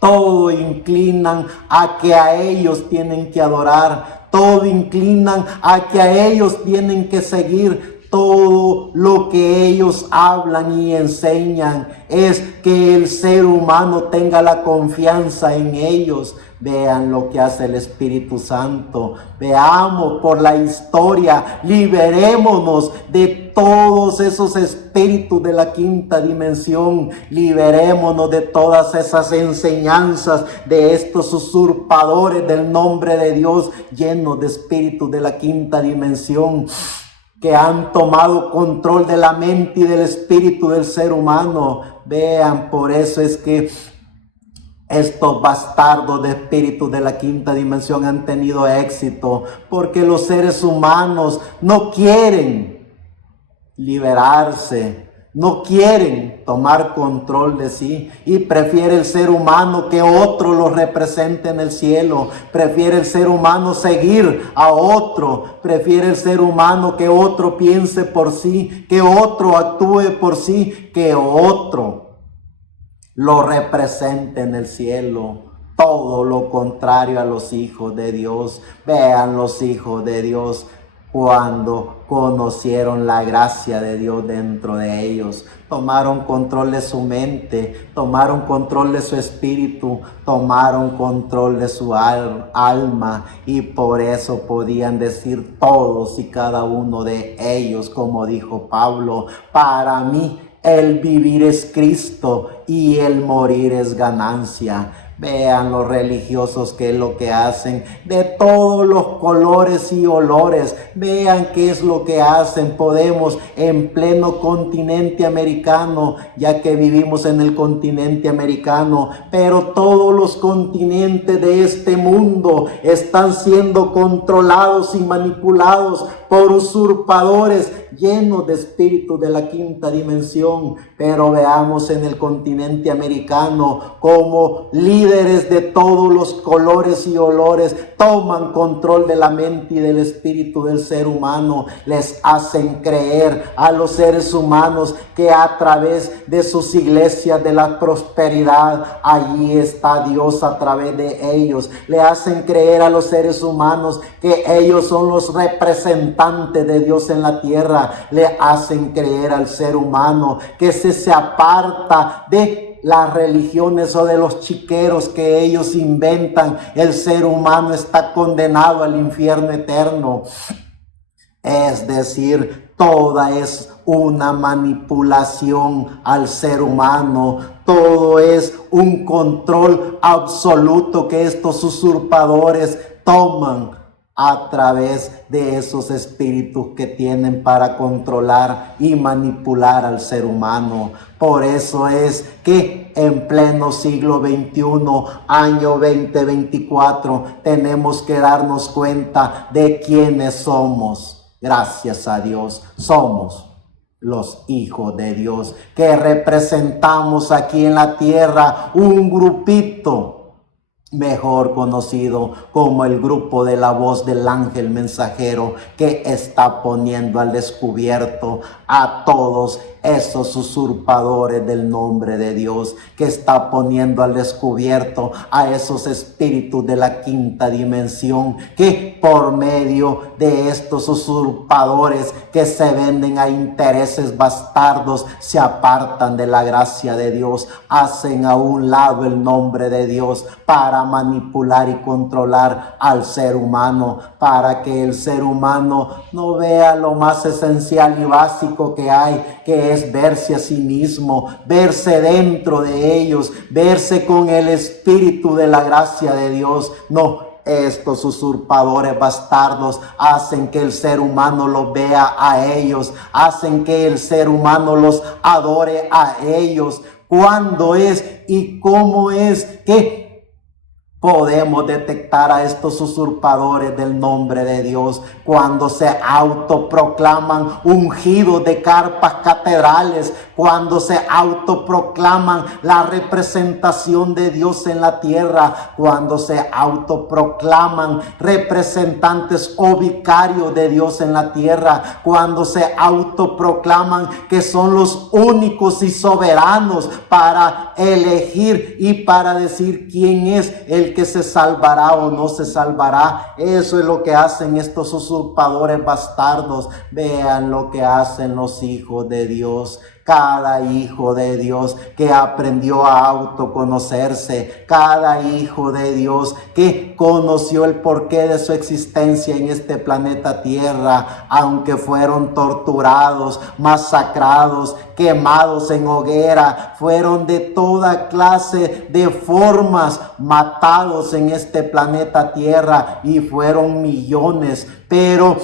Todo inclinan a que a ellos tienen que adorar, todo inclinan a que a ellos tienen que seguir. Todo lo que ellos hablan y enseñan es que el ser humano tenga la confianza en ellos. Vean lo que hace el Espíritu Santo. Veamos por la historia. Liberémonos de todos esos espíritus de la quinta dimensión. Liberémonos de todas esas enseñanzas de estos usurpadores del nombre de Dios, llenos de espíritus de la quinta dimensión, que han tomado control de la mente y del espíritu del ser humano. Vean, por eso es que estos bastardos de espíritus de la quinta dimensión han tenido éxito, porque los seres humanos no quieren liberarse, no quieren tomar control de sí, y prefiere el ser humano que otro lo represente en el cielo, prefiere el ser humano seguir a otro, prefiere el ser humano que otro piense por sí, que otro actúe por sí, que otro lo represente en el cielo. Todo lo contrario a los hijos de Dios. Vean los hijos de Dios cuando conocieron la gracia de Dios dentro de ellos. Tomaron control de su mente, tomaron control de su espíritu, tomaron control de su alma, y por eso podían decir todos y cada uno de ellos, como dijo Pablo: para mí el vivir es Cristo y el morir es ganancia. Vean los religiosos qué es lo que hacen, de todos los colores y olores. Vean qué es lo que hacen. Podemos en pleno continente americano, ya que vivimos en el continente americano, pero todos los continentes de este mundo están siendo controlados y manipulados por usurpadores llenos de espíritus de la quinta dimensión. Pero veamos en el continente americano como líderes de todos los colores y olores toman control de la mente y del espíritu del ser humano. Les hacen creer a los seres humanos que a través de sus iglesias de la prosperidad, allí está Dios a través de ellos. Le hacen creer a los seres humanos que ellos son los representantes de Dios en la tierra. Le hacen creer al ser humano que se aparta de las religiones o de los chiqueros que ellos inventan, el ser humano está condenado al infierno eterno. Es decir, toda es una manipulación al ser humano. Todo es un control absoluto que estos usurpadores toman a través de esos espíritus que tienen para controlar y manipular al ser humano. Por eso es que en pleno siglo XXI, año 2024, tenemos que darnos cuenta de quiénes somos. Gracias a Dios, somos los hijos de Dios, que representamos aquí en la tierra un grupito mejor conocido como el grupo de la voz del ángel mensajero, que está poniendo al descubierto a todos esos usurpadores del nombre de Dios, que está poniendo al descubierto a esos espíritus de la quinta dimensión, que por medio de estos usurpadores que se venden a intereses bastardos, se apartan de la gracia de Dios, hacen a un lado el nombre de Dios para manipular y controlar al ser humano, para que el ser humano no vea lo más esencial y básico que hay, que es verse a sí mismo, verse dentro de ellos, verse con el espíritu de la gracia de Dios. No, estos usurpadores bastardos hacen que el ser humano los vea a ellos, hacen que el ser humano los adore a ellos. ¿Cuándo es y cómo es que podemos detectar a estos usurpadores del nombre de Dios? Cuando se autoproclaman ungidos de carpas catedrales, cuando se autoproclaman la representación de Dios en la tierra, cuando se autoproclaman representantes o vicarios de Dios en la tierra, cuando se autoproclaman que son los únicos y soberanos para elegir y para decir quién es el que se salvará o no se salvará. Eso es lo que hacen estos usurpadores bastardos. Vean lo que hacen los hijos de Dios. Cada hijo de Dios que aprendió a autoconocerse, cada hijo de Dios que conoció el porqué de su existencia en este planeta Tierra, aunque fueron torturados, masacrados, quemados en hoguera, fueron de toda clase de formas matados en este planeta Tierra, y fueron millones, pero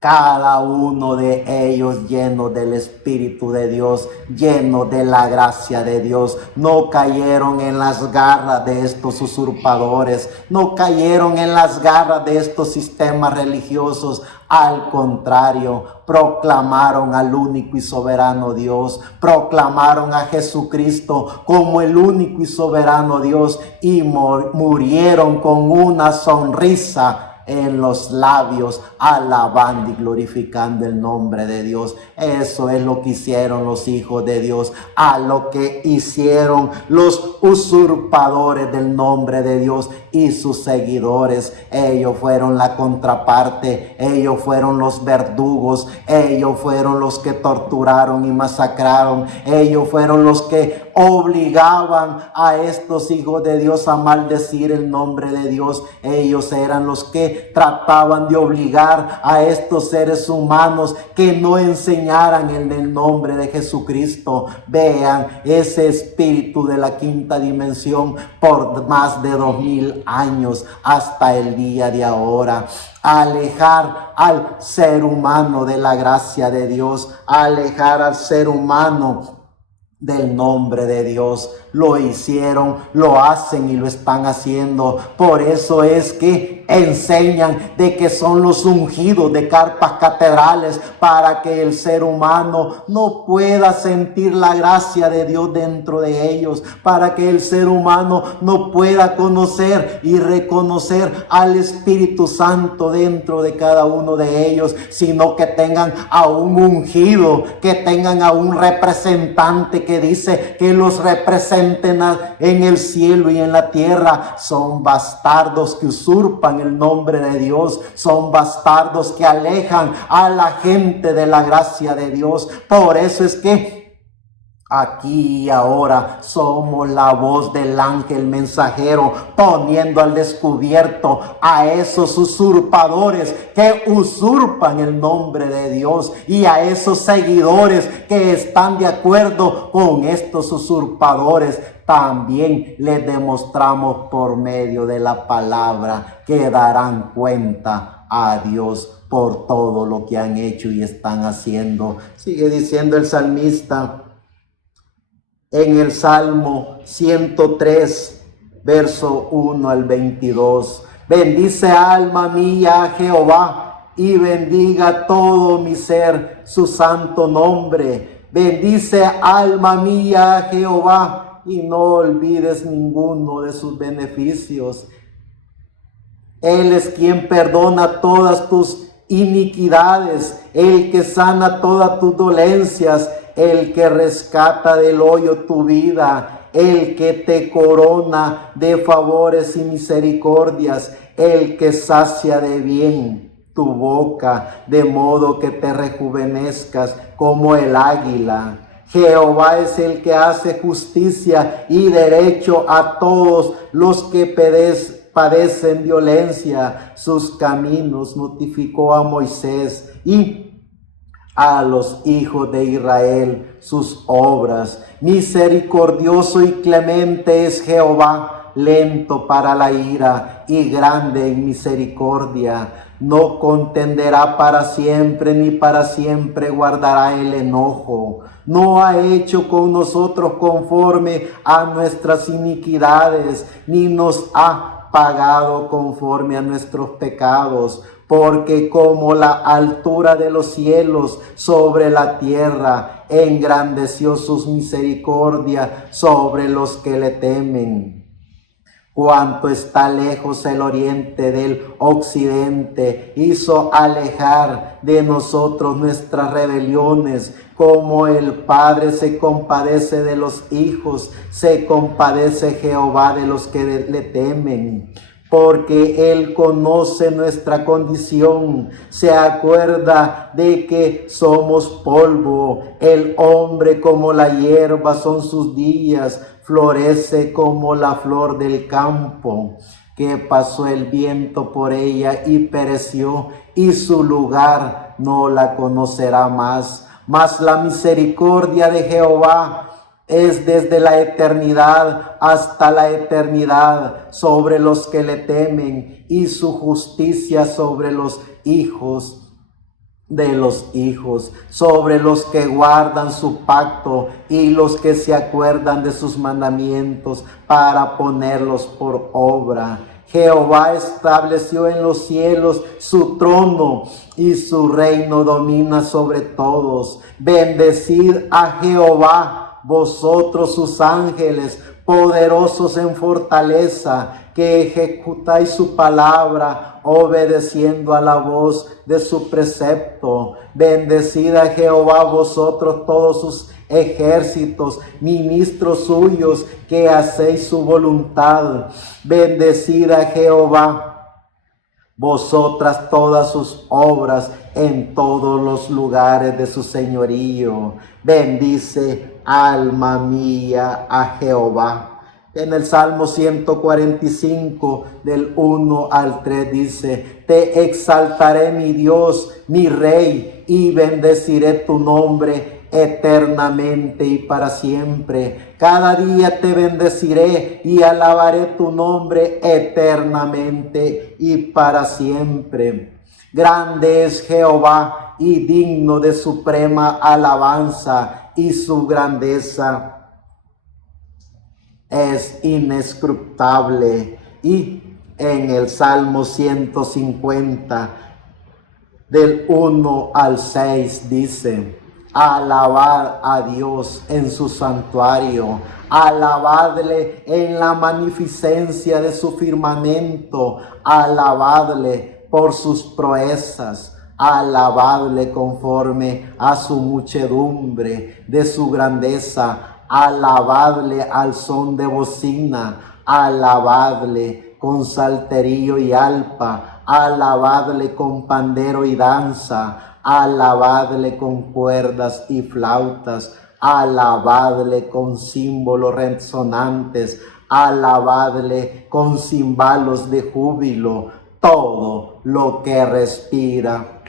cada uno de ellos lleno del Espíritu de Dios, lleno de la gracia de Dios, no cayeron en las garras de estos usurpadores, no cayeron en las garras de estos sistemas religiosos. Al contrario, proclamaron al único y soberano Dios, proclamaron a Jesucristo como el único y soberano Dios, y murieron con una sonrisa en los labios, alabando y glorificando el nombre de Dios. Eso es lo que hicieron los hijos de Dios, a lo que hicieron los usurpadores del nombre de Dios y sus seguidores. Ellos fueron la contraparte, ellos fueron los verdugos, ellos fueron los que torturaron y masacraron, ellos fueron los que obligaban a estos hijos de Dios a maldecir el nombre de Dios. Ellos eran los que trataban de obligar a estos seres humanos que no enseñaran en el nombre de Jesucristo. Vean ese espíritu de la quinta dimensión por más de 2000 años hasta el día de ahora. Alejar al ser humano de la gracia de Dios, alejar al ser humano del nombre de Dios. Lo hicieron, lo hacen y lo están haciendo. Por eso es que enseñan de que son los ungidos de carpas catedrales, para que el ser humano no pueda sentir la gracia de Dios dentro de ellos, para que el ser humano no pueda conocer y reconocer al Espíritu Santo dentro de cada uno de ellos, sino que tengan a un ungido, que tengan a un representante que dice que los representen en el cielo y en la tierra. Son bastardos que usurpan el nombre de Dios, son bastardos que alejan a la gente de la gracia de Dios. Por eso es que aquí y ahora somos la voz del ángel mensajero, poniendo al descubierto a esos usurpadores que usurpan el nombre de Dios, y a esos seguidores que están de acuerdo con estos usurpadores. También les demostramos por medio de la palabra que darán cuenta a Dios por todo lo que han hecho y están haciendo. Sigue diciendo el salmista en el Salmo 103, verso 1 al 22. Bendice alma mía a Jehová, y bendiga todo mi ser su santo nombre. Bendice alma mía a Jehová, y no olvides ninguno de sus beneficios. Él es quien perdona todas tus iniquidades, el que sana todas tus dolencias, el que rescata del hoyo tu vida, el que te corona de favores y misericordias, el que sacia de bien tu boca, de modo que te rejuvenezcas como el águila. Jehová es el que hace justicia y derecho a todos los que padecen violencia. Sus caminos notificó a Moisés, y a los hijos de Israel sus obras. Misericordioso y clemente es Jehová, lento para la ira y grande en misericordia. No contenderá para siempre, ni para siempre guardará el enojo. No ha hecho con nosotros conforme a nuestras iniquidades, ni nos ha pagado conforme a nuestros pecados. Porque como la altura de los cielos sobre la tierra, engrandeció sus misericordias sobre los que le temen. Cuanto está lejos el oriente del occidente, hizo alejar de nosotros nuestras rebeliones. Como el Padre se compadece de los hijos, se compadece Jehová de los que le temen. Porque Él conoce nuestra condición, se acuerda de que somos polvo. El hombre como la hierba son sus días, florece como la flor del campo, que pasó el viento por ella y pereció, y su lugar no la conocerá más. Mas la misericordia de Jehová es desde la eternidad hasta la eternidad sobre los que le temen, y su justicia sobre los hijos de los hijos, sobre los que guardan su pacto y los que se acuerdan de sus mandamientos para ponerlos por obra. Jehová estableció en los cielos su trono, y su reino domina sobre todos. Bendecid a Jehová, vosotros sus ángeles, poderosos en fortaleza, que ejecutáis su palabra, obedeciendo a la voz de su precepto. Bendecid a Jehová vosotros todos sus ejércitos, ministros suyos, que hacéis su voluntad. Bendecid a Jehová vosotras todas sus obras en todos los lugares de su señorío. Bendice, alma mía, a Jehová. En el Salmo 145, del 1 al 3 dice: te exaltaré, mi Dios, mi Rey, y bendeciré tu nombre eternamente y para siempre. Cada día te bendeciré y alabaré tu nombre eternamente y para siempre. Grande es Jehová y digno de suprema alabanza, y su grandeza es inescrutable. Y en el Salmo 150, del 1 al 6 dice: alabad a Dios en su santuario, alabadle en la magnificencia de su firmamento, alabadle por sus proezas, alabadle conforme a su muchedumbre de su grandeza, alabadle al son de bocina, alabadle con salterio y arpa, alabadle con pandero y danza, alabadle con cuerdas y flautas, alabadle con símbolos resonantes, alabadle con címbalos de júbilo. Todo lo que respira,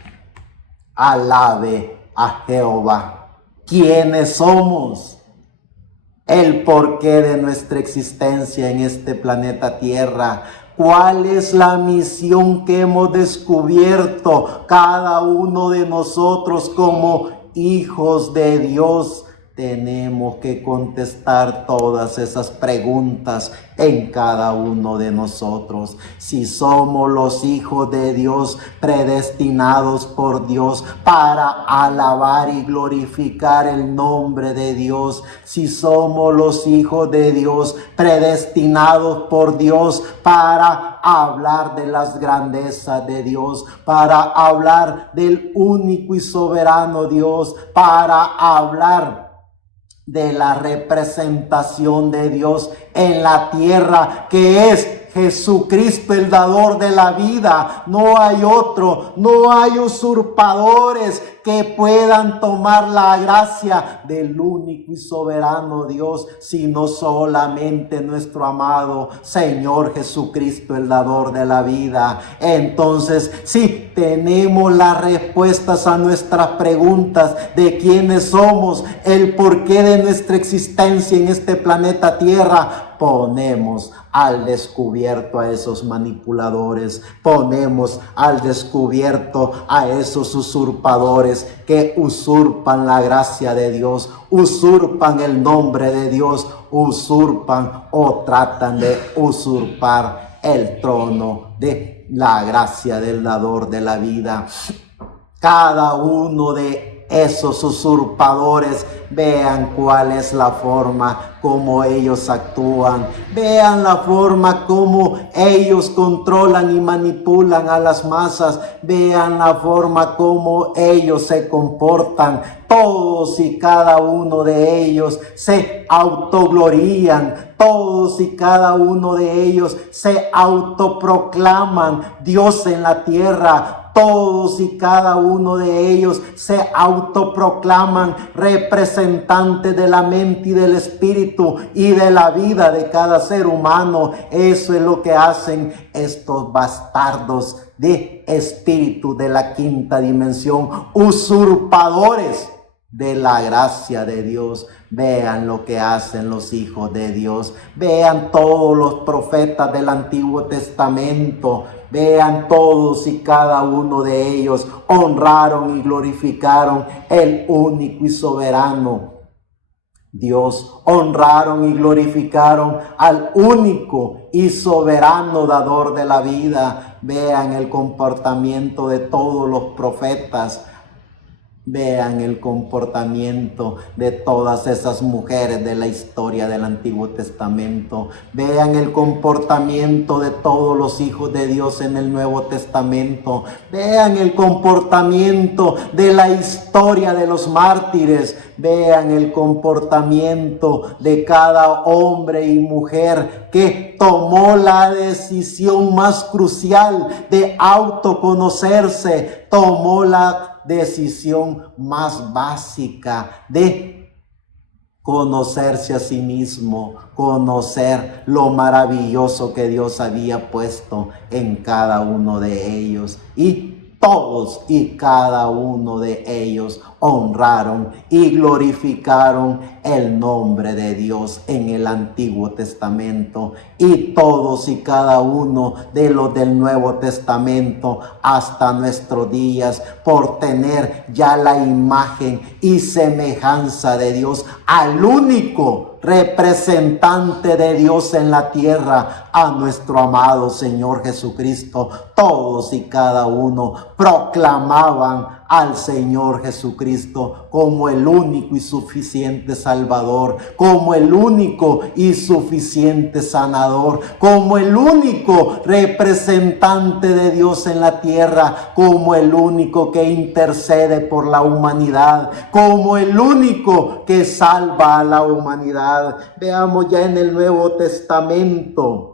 alabe a Jehová. ¿Quiénes somos? El porqué de nuestra existencia en este planeta Tierra. ¿Cuál es la misión que hemos descubierto cada uno de nosotros como hijos de Dios? Tenemos que contestar todas esas preguntas en cada uno de nosotros. Si somos los hijos de Dios, predestinados por Dios para alabar y glorificar el nombre de Dios. Si somos los hijos de Dios, predestinados por Dios para hablar de las grandezas de Dios, para hablar del único y soberano Dios, para hablar de la representación de Dios en la tierra, que es Jesucristo, el dador de la vida. No hay otro, no hay usurpadores que puedan tomar la gracia del único y soberano Dios, sino solamente nuestro amado Señor Jesucristo, el dador de la vida. Entonces, sí, tenemos las respuestas a nuestras preguntas de quiénes somos, el porqué de nuestra existencia en este planeta Tierra. Ponemos al descubierto a esos manipuladores, ponemos al descubierto a esos usurpadores que usurpan la gracia de Dios, usurpan el nombre de Dios, usurpan o tratan de usurpar el trono de la gracia del dador de la vida. Cada uno de esos usurpadores, vean cuál es la forma como ellos actúan, vean la forma como ellos controlan y manipulan a las masas, vean la forma como ellos se comportan. Todos y cada uno de ellos se autoglorían, todos y cada uno de ellos se autoproclaman Dios en la tierra. Todos y cada uno de ellos se autoproclaman representantes de la mente y del espíritu y de la vida de cada ser humano. Eso es lo que hacen estos bastardos de espíritu de la quinta dimensión, usurpadores de la gracia de Dios. Vean lo que hacen los hijos de Dios. Vean todos los profetas del Antiguo Testamento. Vean todos y cada uno de ellos honraron y glorificaron el único y soberano Dios. Honraron y glorificaron al único y soberano dador de la vida. Vean el comportamiento de todos los profetas. Vean el comportamiento de todas esas mujeres de la historia del Antiguo Testamento. Vean el comportamiento de todos los hijos de Dios en el Nuevo Testamento. Vean el comportamiento de la historia de los mártires. Vean el comportamiento de cada hombre y mujer que tomó la decisión más crucial de autoconocerse, tomó la decisión más básica de conocerse a sí mismo, conocer lo maravilloso que Dios había puesto en cada uno de ellos. Y todos y cada uno de ellos honraron y glorificaron el nombre de Dios en el Antiguo Testamento. Y todos y cada uno de los del Nuevo Testamento hasta nuestros días, por tener ya la imagen y semejanza de Dios, al único representante de Dios en la tierra, a nuestro amado Señor Jesucristo. Todos y cada uno proclamaban al Señor Jesucristo como el único y suficiente Salvador, como el único y suficiente sanador, como el único representante de Dios en la tierra, como el único que intercede por la humanidad, como el único que salva a la humanidad. Veamos ya en el Nuevo Testamento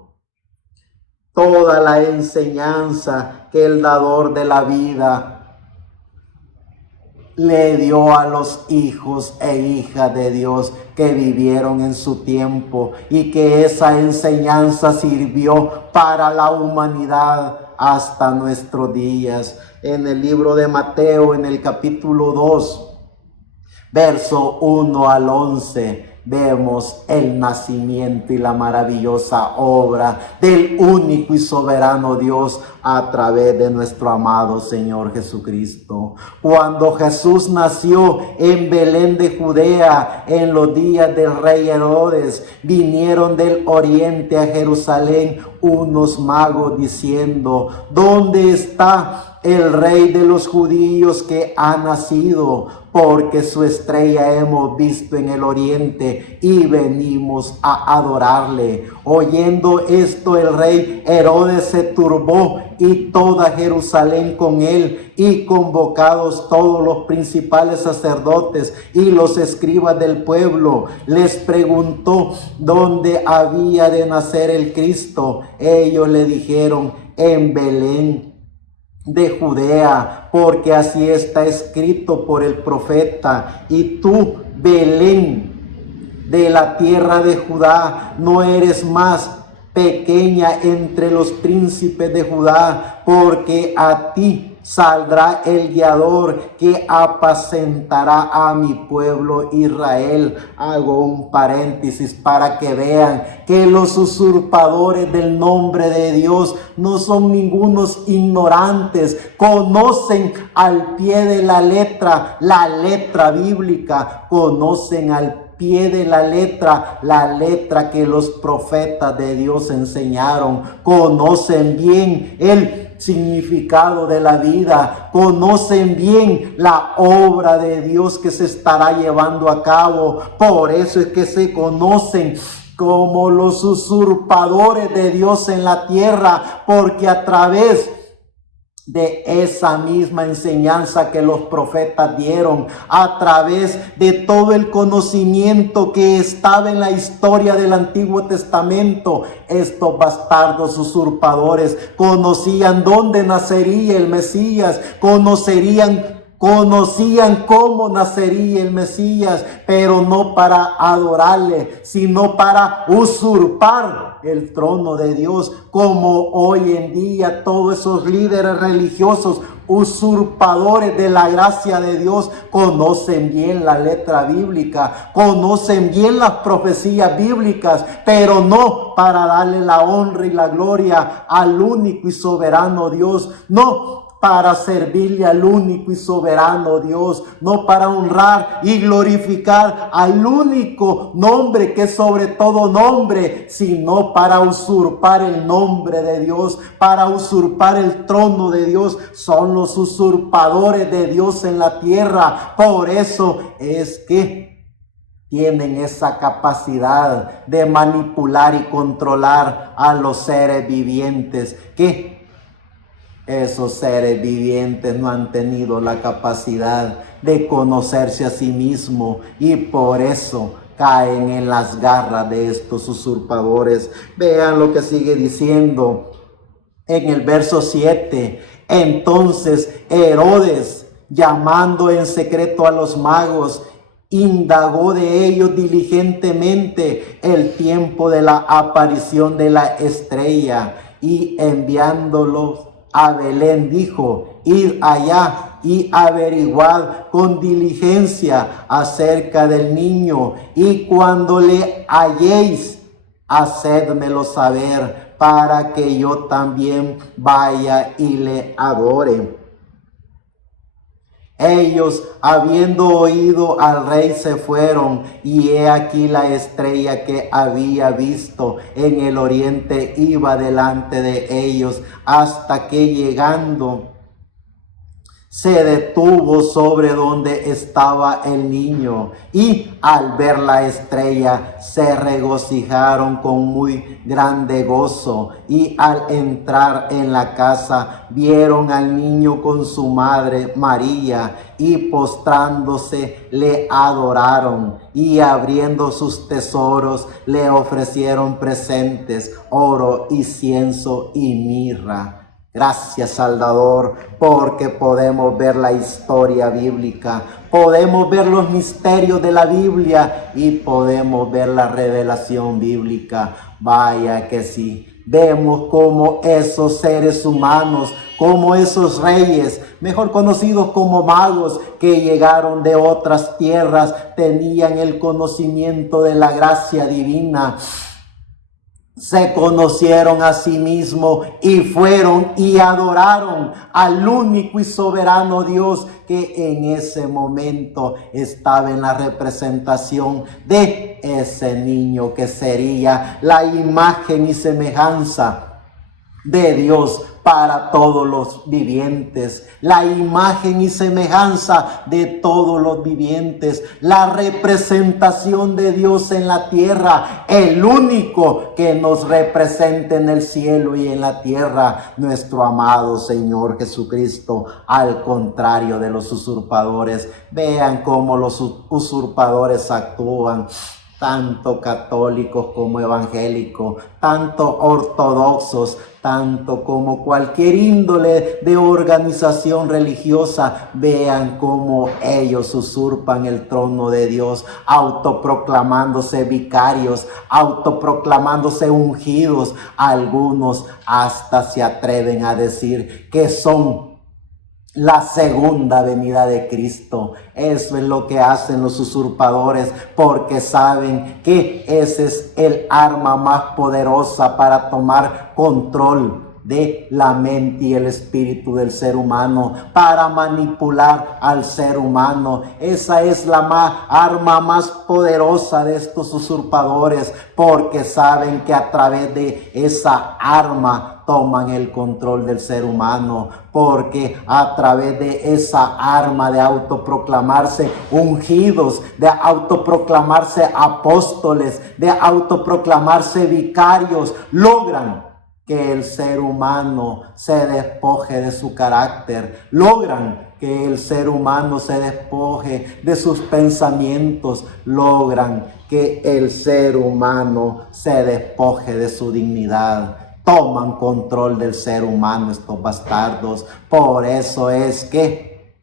toda la enseñanza que el dador de la vida le dio a los hijos e hijas de Dios que vivieron en su tiempo, y que esa enseñanza sirvió para la humanidad hasta nuestros días. En el libro de Mateo, en el capítulo 2, verso 1 al 11, vemos el nacimiento y la maravillosa obra del único y soberano Dios a través de nuestro amado Señor Jesucristo. Cuando Jesús nació en Belén de Judea, en los días del rey Herodes, vinieron del oriente a Jerusalén unos magos diciendo: ¿dónde está el rey de los judíos que ha nacido? Porque su estrella hemos visto en el oriente y venimos a adorarle. Oyendo esto, el rey Herodes se turbó y toda Jerusalén con él, y convocados todos los principales sacerdotes y los escribas del pueblo, les preguntó dónde había de nacer el Cristo. Ellos le dijeron: en Belén de Judea, porque así está escrito por el profeta: y tú, Belén, de la tierra de Judá, no eres más pequeña entre los príncipes de Judá, porque a ti saldrá el guiador que apacentará a mi pueblo Israel. Hago un paréntesis para que vean que los usurpadores del nombre de Dios no son ningunos ignorantes, conocen al pie de la letra bíblica, conocen al pie de la letra que los profetas de Dios enseñaron, conocen bien el significado de la vida, conocen bien la obra de Dios que se estará llevando a cabo. Por eso es que se conocen como los usurpadores de Dios en la tierra, porque a través de esa misma enseñanza que los profetas dieron, a través de todo el conocimiento que estaba en la historia del Antiguo Testamento, estos bastardos usurpadores conocían dónde nacería el Mesías, conocían cómo nacería el Mesías, pero no para adorarle, sino para usurpar el trono de Dios, como hoy en día todos esos líderes religiosos usurpadores de la gracia de Dios conocen bien la letra bíblica, conocen bien las profecías bíblicas, pero no para darle la honra y la gloria al único y soberano Dios, no, para servirle al único y soberano Dios, no para honrar y glorificar al único nombre que es sobre todo nombre, sino para usurpar el nombre de Dios, para usurpar el trono de Dios. Son los usurpadores de Dios en la tierra. Por eso es que tienen esa capacidad de manipular y controlar a los seres vivientes, que esos seres vivientes no han tenido la capacidad de conocerse a sí mismos y por eso caen en las garras de estos usurpadores. Vean lo que sigue diciendo en el verso 7. Entonces Herodes, llamando en secreto a los magos, indagó de ellos diligentemente el tiempo de la aparición de la estrella y enviándolos a Belén dijo: id allá y averiguad con diligencia acerca del niño, y cuando le halléis, hacedmelo saber, para que yo también vaya y le adore. Ellos, habiendo oído al rey, se fueron, y he aquí la estrella que había visto en el oriente iba delante de ellos, hasta que llegando se detuvo sobre donde estaba el niño, y al ver la estrella se regocijaron con muy grande gozo, y al entrar en la casa vieron al niño con su madre María, y postrándose le adoraron, y abriendo sus tesoros le ofrecieron presentes, oro, incienso y mirra. Gracias, Salvador, porque podemos ver la historia bíblica, podemos ver los misterios de la Biblia y podemos ver la revelación bíblica. Vaya que sí, vemos cómo esos seres humanos, como esos reyes, mejor conocidos como magos, que llegaron de otras tierras, tenían el conocimiento de la gracia divina. Se conocieron a sí mismos y fueron y adoraron al único y soberano Dios, que en ese momento estaba en la representación de ese niño que sería la imagen y semejanza de Dios para todos los vivientes, la imagen y semejanza de todos los vivientes, la representación de Dios en la tierra, el único que nos representa en el cielo y en la tierra, nuestro amado Señor Jesucristo, al contrario de los usurpadores. Vean cómo los usurpadores actúan, tanto católicos como evangélicos, tanto ortodoxos, tanto como cualquier índole de organización religiosa. Vean cómo ellos usurpan el trono de Dios, autoproclamándose vicarios, autoproclamándose ungidos. Algunos hasta se atreven a decir que son la segunda venida de Cristo. Eso es lo que hacen los usurpadores, porque saben que ese es el arma más poderosa para tomar control de la mente y el espíritu del ser humano, para manipular al ser humano. Esa es la arma más poderosa de estos usurpadores, porque saben que a través de esa arma toman el control del ser humano, porque a través de esa arma de autoproclamarse ungidos, de autoproclamarse apóstoles, de autoproclamarse vicarios, logran que el ser humano se despoje de su carácter, logran que el ser humano se despoje de sus pensamientos, logran que el ser humano se despoje de su dignidad. Toman control del ser humano estos bastardos. Por eso es que,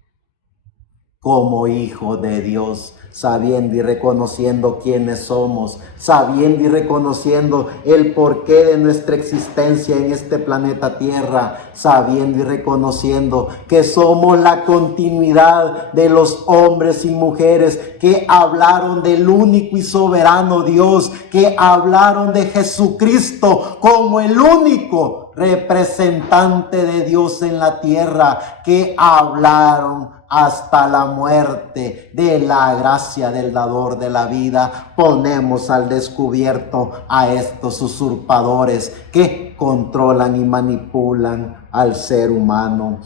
como hijos de Dios, sabiendo y reconociendo quiénes somos, sabiendo y reconociendo el porqué de nuestra existencia en este planeta Tierra, sabiendo y reconociendo que somos la continuidad de los hombres y mujeres que hablaron del único y soberano Dios, que hablaron de Jesucristo como el único representante de Dios en la tierra, que hablaron hasta la muerte de la gracia del dador de la vida. Ponemos al descubierto a estos usurpadores que controlan y manipulan al ser humano.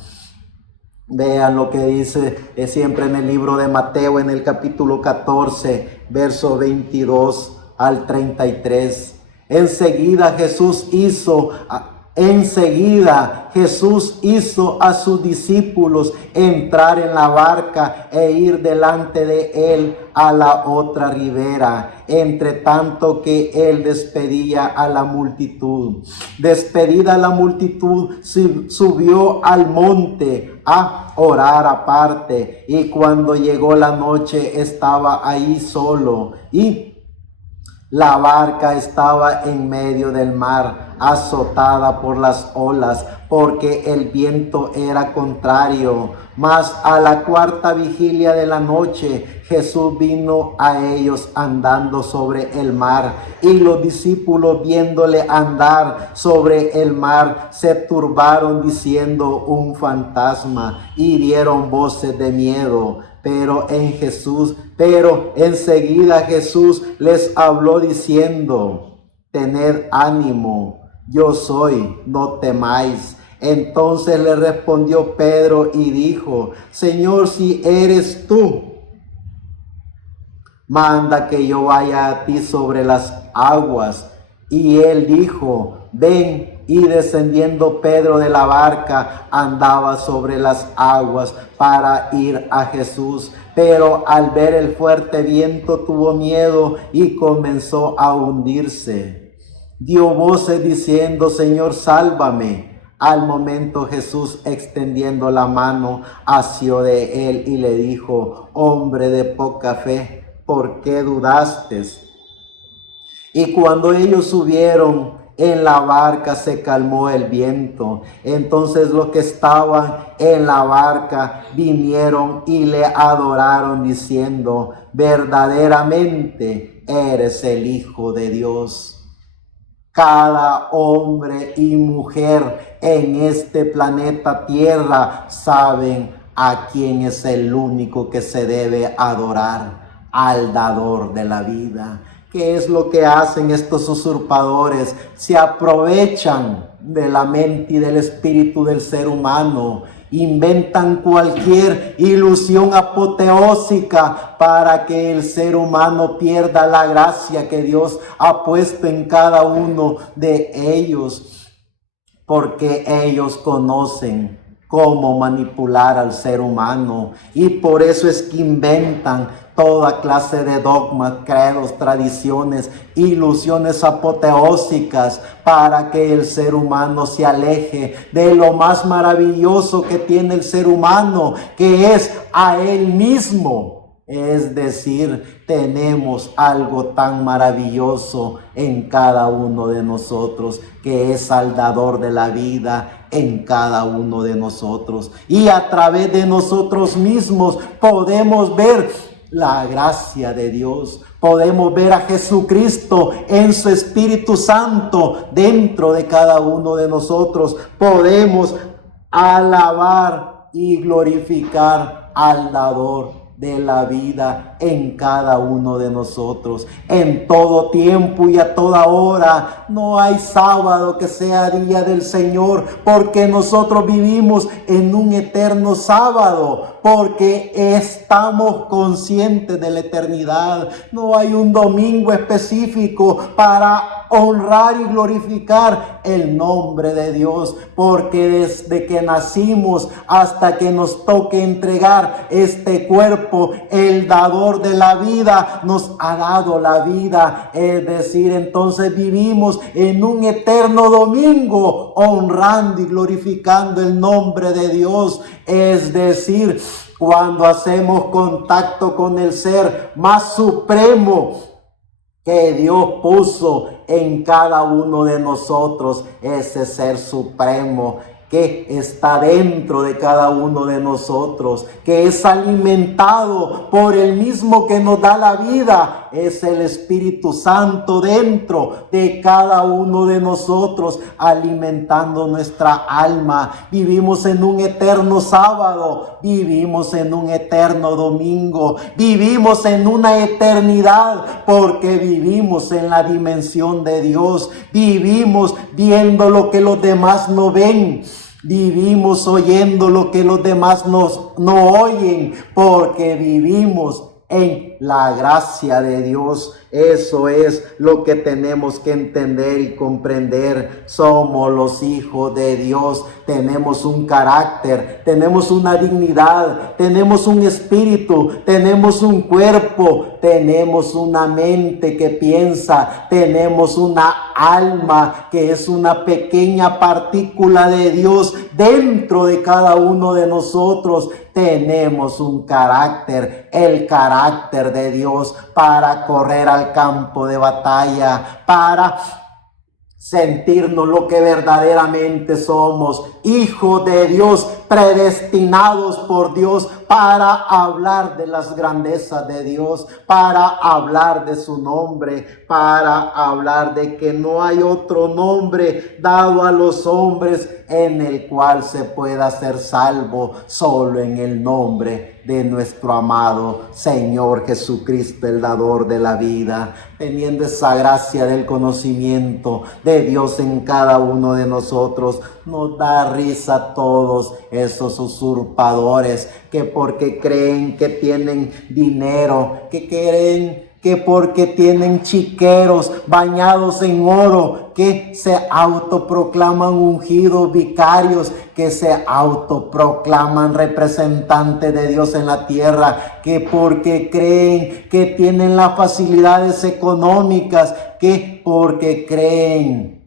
Vean lo que dice siempre en el libro de Mateo, en el capítulo 14, verso 22 al 33. Enseguida Jesús hizo a sus discípulos entrar en la barca e ir delante de él a la otra ribera, entre tanto que él despedía a la multitud. Despedida la multitud, subió al monte a orar aparte, y cuando llegó la noche estaba ahí solo, y la barca estaba en medio del mar, azotada por las olas, porque el viento era contrario. Mas a la cuarta vigilia de la noche, Jesús vino a ellos andando sobre el mar, y los discípulos, viéndole andar sobre el mar, se turbaron diciendo: un fantasma, y dieron voces de miedo. Pero enseguida Jesús les habló diciendo: tened ánimo, yo soy, no temáis. Entonces le respondió Pedro y dijo: Señor, si eres tú, manda que yo vaya a ti sobre las aguas. Y él dijo: ven. Y descendiendo Pedro de la barca, andaba sobre las aguas para ir a Jesús. Pero al ver el fuerte viento tuvo miedo y comenzó a hundirse. Dio voces diciendo: Señor, sálvame. Al momento Jesús, extendiendo la mano, asió de él y le dijo: hombre de poca fe, ¿por qué dudaste? Y cuando ellos subieron en la barca, se calmó el viento. Entonces los que estaban en la barca vinieron y le adoraron diciendo: verdaderamente eres el Hijo de Dios. Cada hombre y mujer en este planeta Tierra saben a quién es el único que se debe adorar: al dador de la vida. ¿Qué es lo que hacen estos usurpadores? Se aprovechan de la mente y del espíritu del ser humano. Inventan cualquier ilusión apoteósica para que el ser humano pierda la gracia que Dios ha puesto en cada uno de ellos, porque ellos conocen cómo manipular al ser humano, y por eso es que inventan toda clase de dogmas, credos, tradiciones, ilusiones apoteósicas para que el ser humano se aleje de lo más maravilloso que tiene el ser humano, que es a él mismo. Es decir, tenemos algo tan maravilloso en cada uno de nosotros, que es al dador de la vida en cada uno de nosotros. Y a través de nosotros mismos podemos ver la gracia de Dios. Podemos ver a Jesucristo en su Espíritu Santo dentro de cada uno de nosotros. Podemos alabar y glorificar al dador de la vida en cada uno de nosotros. En todo tiempo y a toda hora, no hay sábado que sea día del Señor, porque nosotros vivimos en un eterno sábado, porque estamos conscientes de la eternidad. No hay un domingo específico para honrar y glorificar el nombre de Dios, porque desde que nacimos hasta que nos toque entregar este cuerpo, el dador de la vida nos ha dado la vida. Es decir, entonces vivimos en un eterno domingo honrando y glorificando el nombre de Dios. Es decir, cuando hacemos contacto con el ser más supremo que Dios puso en cada uno de nosotros, ese ser supremo que está dentro de cada uno de nosotros, que es alimentado por el mismo que nos da la vida, es el Espíritu Santo dentro de cada uno de nosotros, alimentando nuestra alma. Vivimos en un eterno sábado, vivimos en un eterno domingo, vivimos en una eternidad, porque vivimos en la dimensión de Dios, vivimos viendo lo que los demás no ven. Vivimos oyendo lo que los demás no oyen, porque vivimos en la gracia de Dios. Eso es lo que tenemos que entender y comprender. Somos los hijos de Dios. Tenemos un carácter, tenemos una dignidad, tenemos un espíritu, tenemos un cuerpo, tenemos una mente que piensa, tenemos una alma que es una pequeña partícula de Dios dentro de cada uno de nosotros. Tenemos un carácter, el carácter de Dios, para correr al campo de batalla, para sentirnos lo que verdaderamente somos, hijos de Dios, predestinados por Dios para hablar de las grandezas de Dios, para hablar de su nombre, para hablar de que no hay otro nombre dado a los hombres en el cual se pueda ser salvo, solo en el nombre de nuestro amado Señor Jesucristo, el dador de la vida. Teniendo esa gracia del conocimiento de Dios en cada uno de nosotros, nos da risa a todos esos usurpadores que porque creen que tienen dinero, que creen que porque tienen chiqueros bañados en oro, que se autoproclaman ungidos vicarios, que se autoproclaman representantes de Dios en la tierra, que porque creen que tienen las facilidades económicas, que porque creen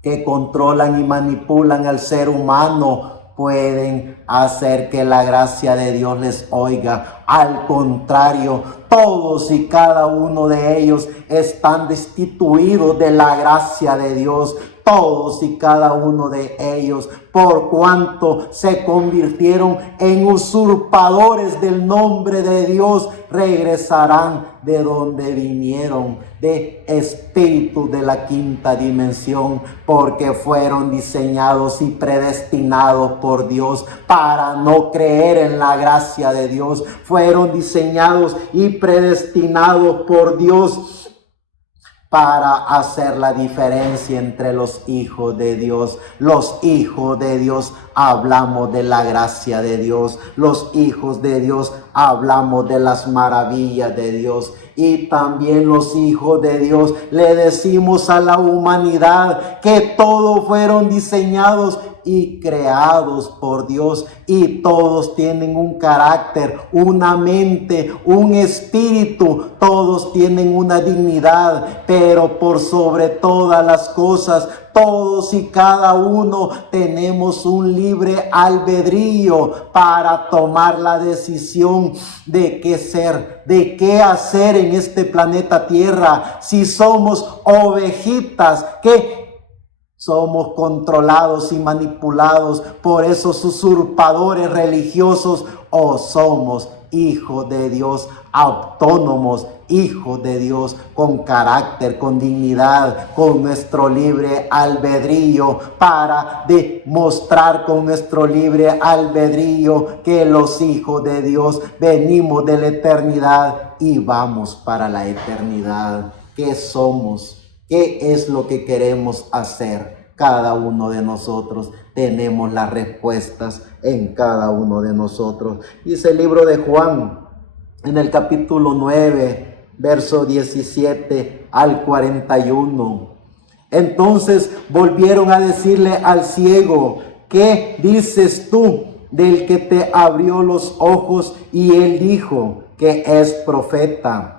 que controlan y manipulan al ser humano, pueden hacer que la gracia de Dios les oiga. Al contrario, todos y cada uno de ellos están destituidos de la gracia de Dios. Todos y cada uno de ellos, por cuanto se convirtieron en usurpadores del nombre de Dios, regresarán de donde vinieron, de espíritus de la quinta dimensión, porque fueron diseñados y predestinados por Dios para no creer en la gracia de Dios. Fueron diseñados y predestinados por Dios para hacer la diferencia entre los hijos de Dios. Los hijos de Dios hablamos de la gracia de Dios. Los hijos de Dios hablamos de las maravillas de Dios. Y también los hijos de Dios le decimos a la humanidad que todos fueron diseñados y creados por Dios, y todos tienen un carácter, una mente, un espíritu, todos tienen una dignidad, pero por sobre todas las cosas, todos y cada uno tenemos un libre albedrío para tomar la decisión de qué ser, de qué hacer en este planeta Tierra. Si somos ovejitas que somos controlados y manipulados por esos usurpadores religiosos, o somos hijos de Dios, autónomos, hijos de Dios, con carácter, con dignidad, con nuestro libre albedrío, para demostrar con nuestro libre albedrío que los hijos de Dios venimos de la eternidad y vamos para la eternidad. ¿Qué somos? ¿Qué es lo que queremos hacer? Cada uno de nosotros tenemos las respuestas en cada uno de nosotros. Dice el libro de Juan, en el capítulo 9, verso 17 al 41. Entonces volvieron a decirle al ciego: ¿qué dices tú del que te abrió los ojos? Y él dijo que es profeta.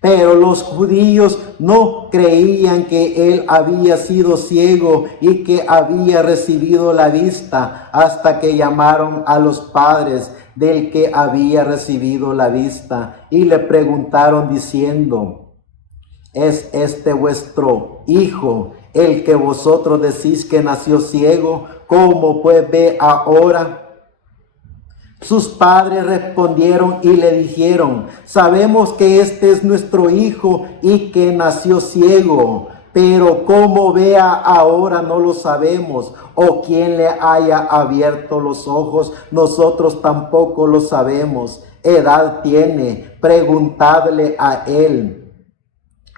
Pero los judíos no creían que él había sido ciego y que había recibido la vista, hasta que llamaron a los padres del que había recibido la vista y le preguntaron diciendo: ¿es este vuestro hijo, el que vosotros decís que nació ciego? ¿Cómo pues ve ahora? Sus padres respondieron y le dijeron: sabemos que este es nuestro hijo y que nació ciego, pero cómo vea ahora no lo sabemos, o quién le haya abierto los ojos, nosotros tampoco lo sabemos. Edad tiene, preguntadle a él.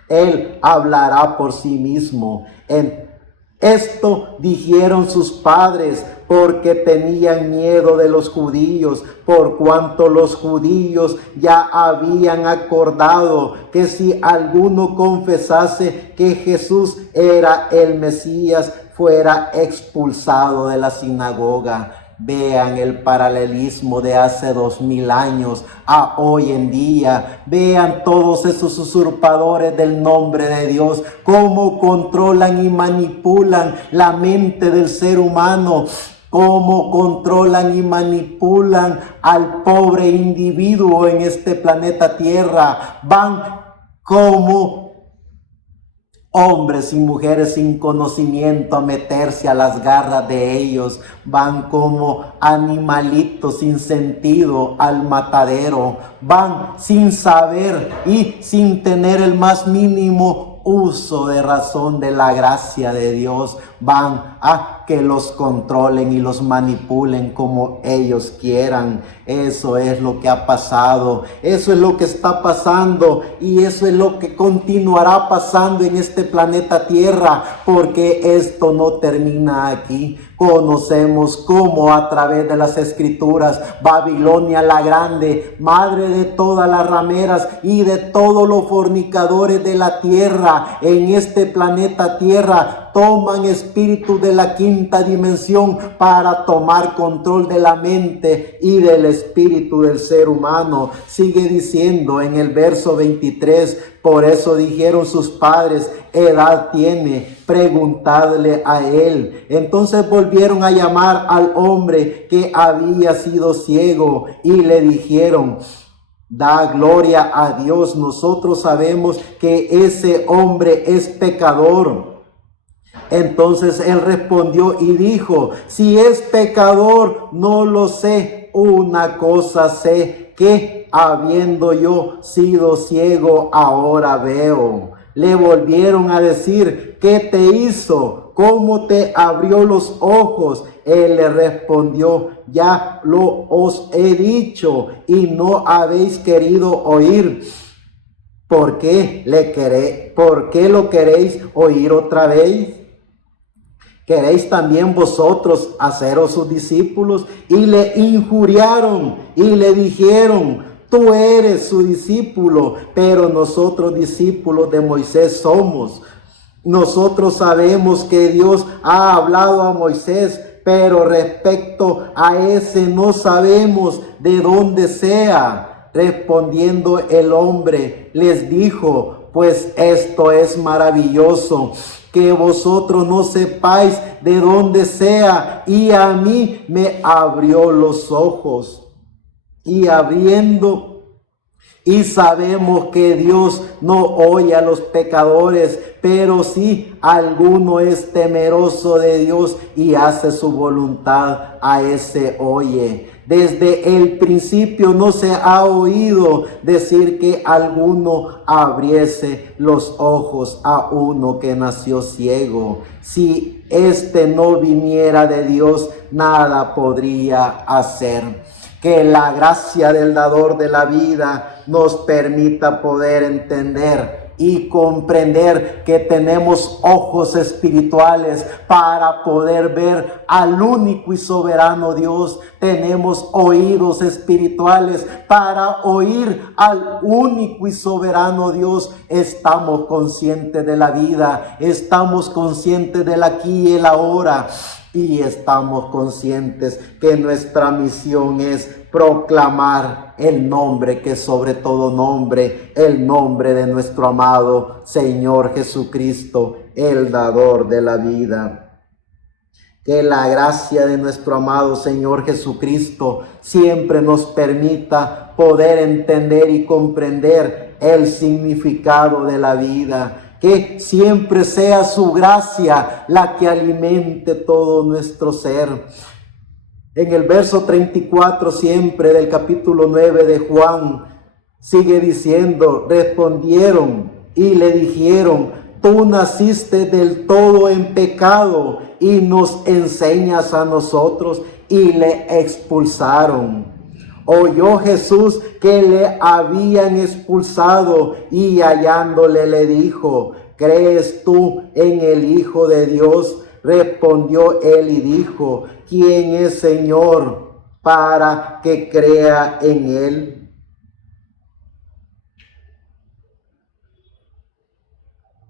Él hablará por sí mismo. Esto dijeron sus padres porque tenían miedo de los judíos, por cuanto los judíos ya habían acordado que si alguno confesase que Jesús era el Mesías, fuera expulsado de la sinagoga. Vean el paralelismo de hace 2000 años a hoy en día. Vean todos esos usurpadores del nombre de Dios, cómo controlan y manipulan la mente del ser humano, cómo controlan y manipulan al pobre individuo en este planeta Tierra. Van como hombres y mujeres sin conocimiento a meterse a las garras de ellos. Van como animalitos sin sentido al matadero. Van sin saber y sin tener el más mínimo uso de razón de la gracia de Dios. Van a que los controlen y los manipulen como ellos quieran. Eso es lo que ha pasado, eso es lo que está pasando y eso es lo que continuará pasando en este planeta Tierra, porque esto no termina aquí. Conocemos cómo a través de las Escrituras Babilonia la Grande, madre de todas las rameras y de todos los fornicadores de la tierra en este planeta Tierra, toman espíritu de la quinta dimensión para tomar control de la mente y del espíritu del ser humano. Sigue diciendo en el verso 23, por eso dijeron sus padres: edad tiene, preguntadle a él. Entonces volvieron a llamar al hombre que había sido ciego y le dijeron: da gloria a Dios, nosotros sabemos que ese hombre es pecador. Entonces él respondió y dijo: si es pecador, no lo sé. Una cosa sé, que habiendo yo sido ciego, ahora veo. Le volvieron a decir: ¿qué te hizo? ¿Cómo te abrió los ojos? Él le respondió: ya lo os he dicho y no habéis querido oír. ¿Por qué lo queréis oír otra vez? ¿Queréis también vosotros haceros sus discípulos? Y le injuriaron y le dijeron: tú eres su discípulo, pero nosotros discípulos de Moisés somos. Nosotros sabemos que Dios ha hablado a Moisés, pero respecto a ese no sabemos de dónde sea. Respondiendo el hombre les dijo: pues esto es maravilloso, que vosotros no sepáis de dónde sea, y a mí me abrió los ojos. Y sabemos que Dios no oye a los pecadores, pero si alguno es temeroso de Dios y hace su voluntad, a ese oye. Desde el principio no se ha oído decir que alguno abriese los ojos a uno que nació ciego. Si éste no viniera de Dios, nada podría hacer. Que la gracia del dador de la vida nos permita poder entender y comprender que tenemos ojos espirituales para poder ver al único y soberano Dios. Tenemos oídos espirituales para oír al único y soberano Dios. Estamos conscientes de la vida, estamos conscientes del aquí y el ahora. Y estamos conscientes que nuestra misión es proclamar el nombre que sobre todo nombre, el nombre de nuestro amado Señor Jesucristo, el dador de la vida. Que la gracia de nuestro amado Señor Jesucristo siempre nos permita poder entender y comprender el significado de la vida. Que siempre sea su gracia la que alimente todo nuestro ser. En el verso 34 siempre del capítulo 9 de Juan, sigue diciendo, respondieron y le dijeron, tú naciste del todo en pecado y nos enseñas a nosotros, y le expulsaron. Oyó Jesús que le habían expulsado y hallándole le dijo, ¿crees tú en el Hijo de Dios? Respondió él y dijo, ¿quién es Señor para que crea en él?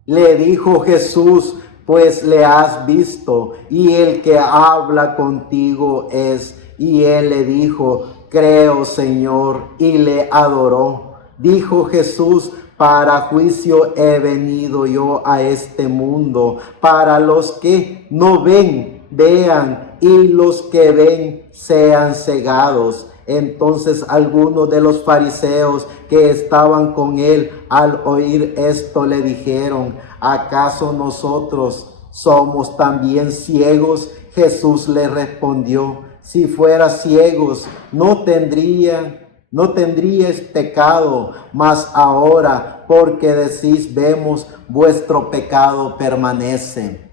Le dijo Jesús, pues le has visto, y el que habla contigo es. Y él le dijo, creo, Señor, y le adoró. Dijo Jesús, para juicio he venido yo a este mundo, para los que no ven, vean, y los que ven sean cegados. Entonces algunos de los fariseos que estaban con él al oír esto le dijeron, ¿acaso nosotros somos también ciegos? Jesús le respondió, si fueras ciegos no tendríais pecado, mas ahora porque decís vemos, vuestro pecado permanece.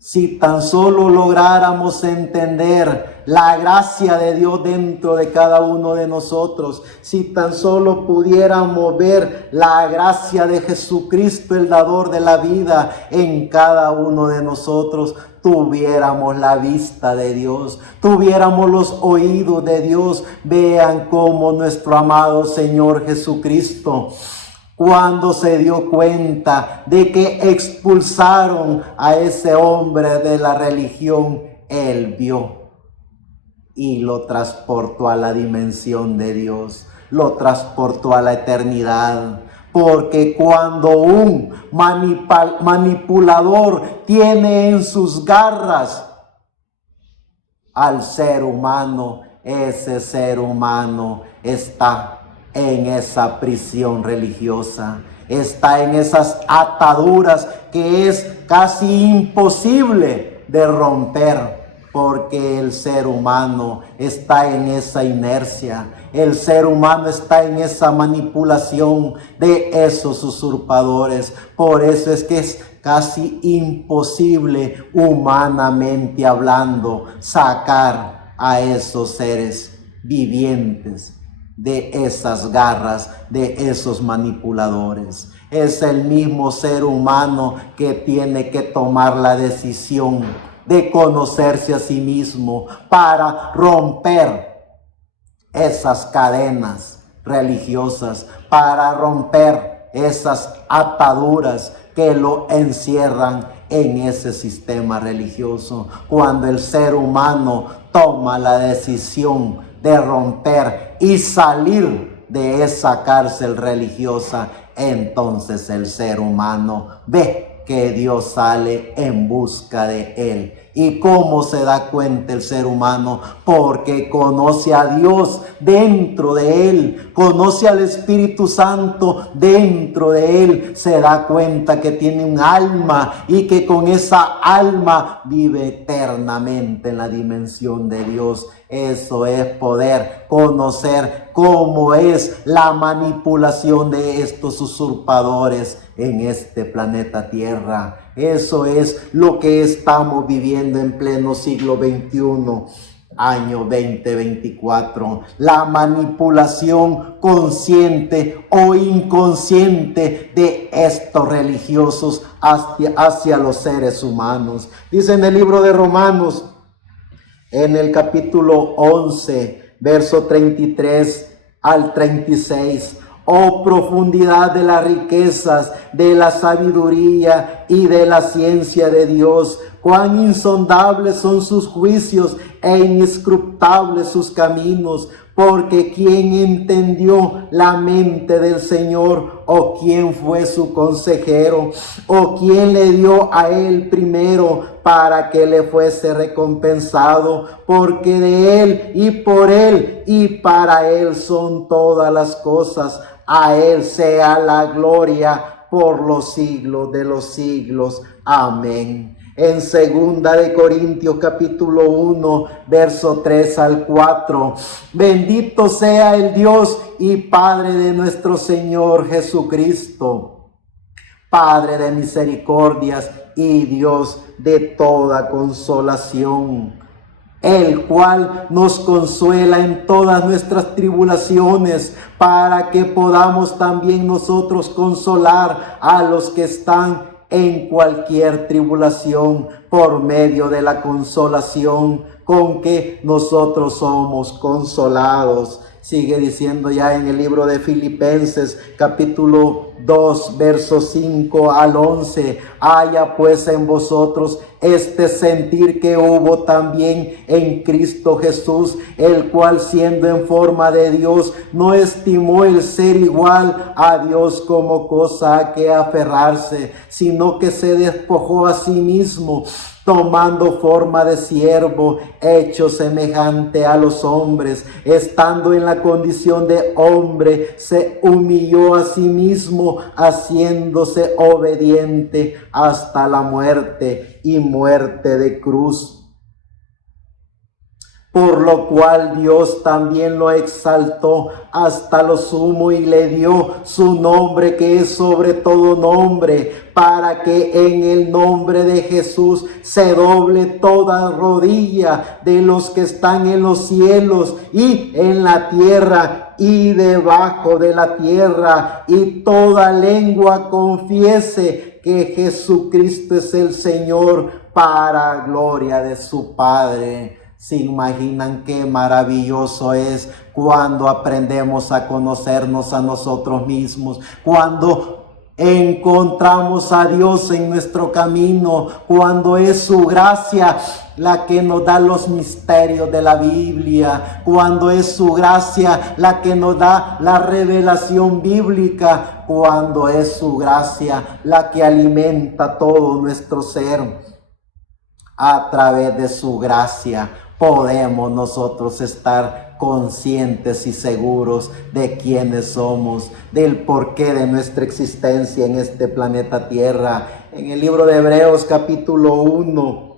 Si tan solo lográramos entender la gracia de Dios dentro de cada uno de nosotros, si tan solo pudiéramos ver la gracia de Jesucristo, el dador de la vida, en cada uno de nosotros, tuviéramos la vista de Dios, tuviéramos los oídos de Dios. Vean cómo nuestro amado Señor Jesucristo, cuando se dio cuenta de que expulsaron a ese hombre de la religión, él vio y lo transportó a la dimensión de Dios, lo transportó a la eternidad. Porque cuando un manipulador tiene en sus garras al ser humano, ese ser humano está en esa prisión religiosa, está en esas ataduras que es casi imposible de romper, porque el ser humano está en esa inercia, el ser humano está en esa manipulación de esos usurpadores. Por eso es que es casi imposible, humanamente hablando, sacar a esos seres vivientes de esas garras, de esos manipuladores. Es el mismo ser humano que tiene que tomar la decisión de conocerse a sí mismo para romper esas cadenas religiosas, para romper esas ataduras que lo encierran en ese sistema religioso. Cuando el ser humano toma la decisión de romper y salir de esa cárcel religiosa, entonces el ser humano ve que Dios sale en busca de él. ¿Y cómo se da cuenta el ser humano? Porque conoce a Dios dentro de él, conoce al Espíritu Santo dentro de él, se da cuenta que tiene un alma y que con esa alma vive eternamente en la dimensión de Dios. Eso es poder conocer cómo es la manipulación de estos usurpadores en este planeta Tierra. Eso es lo que estamos viviendo en pleno siglo XXI, año 2024. La manipulación consciente o inconsciente de estos religiosos hacia los seres humanos. Dice en el libro de Romanos, en el capítulo 11, verso 33 al 36, oh profundidad de las riquezas, de la sabiduría y de la ciencia de Dios, cuán insondables son sus juicios e inescrutables sus caminos. Porque ¿quién entendió la mente del Señor? ¿O quién fue su consejero? ¿O quién le dio a él primero para que le fuese recompensado? Porque de él y por él y para él son todas las cosas. A él sea la gloria por los siglos de los siglos. Amén. En 2 Corintios capítulo 1, verso 3 al 4. Bendito sea el Dios y Padre de nuestro Señor Jesucristo, Padre de misericordias y Dios de toda consolación, el cual nos consuela en todas nuestras tribulaciones, para que podamos también nosotros consolar a los que están en cualquier tribulación por medio de la consolación con que nosotros somos consolados. Sigue diciendo ya en el libro de Filipenses capítulo 2 versos 5 al 11. Haya pues en vosotros este sentir que hubo también en Cristo Jesús, el cual siendo en forma de Dios no estimó el ser igual a Dios como cosa a que aferrarse, sino que se despojó a sí mismo, tomando forma de siervo, hecho semejante a los hombres, estando en la condición de hombre, se humilló a sí mismo, haciéndose obediente hasta la muerte y muerte de cruz. Por lo cual Dios también lo exaltó hasta lo sumo y le dio su nombre que es sobre todo nombre, para que en el nombre de Jesús se doble toda rodilla de los que están en los cielos y en la tierra y debajo de la tierra, y toda lengua confiese que Jesucristo es el Señor, para gloria de su Padre. ¿Se imaginan qué maravilloso es cuando aprendemos a conocernos a nosotros mismos? Cuando encontramos a Dios en nuestro camino, cuando es su gracia la que nos da los misterios de la Biblia, cuando es su gracia la que nos da la revelación bíblica, cuando es su gracia la que alimenta todo nuestro ser. A través de su gracia podemos nosotros estar conscientes y seguros de quiénes somos, del porqué de nuestra existencia en este planeta Tierra. En el libro de Hebreos capítulo 1,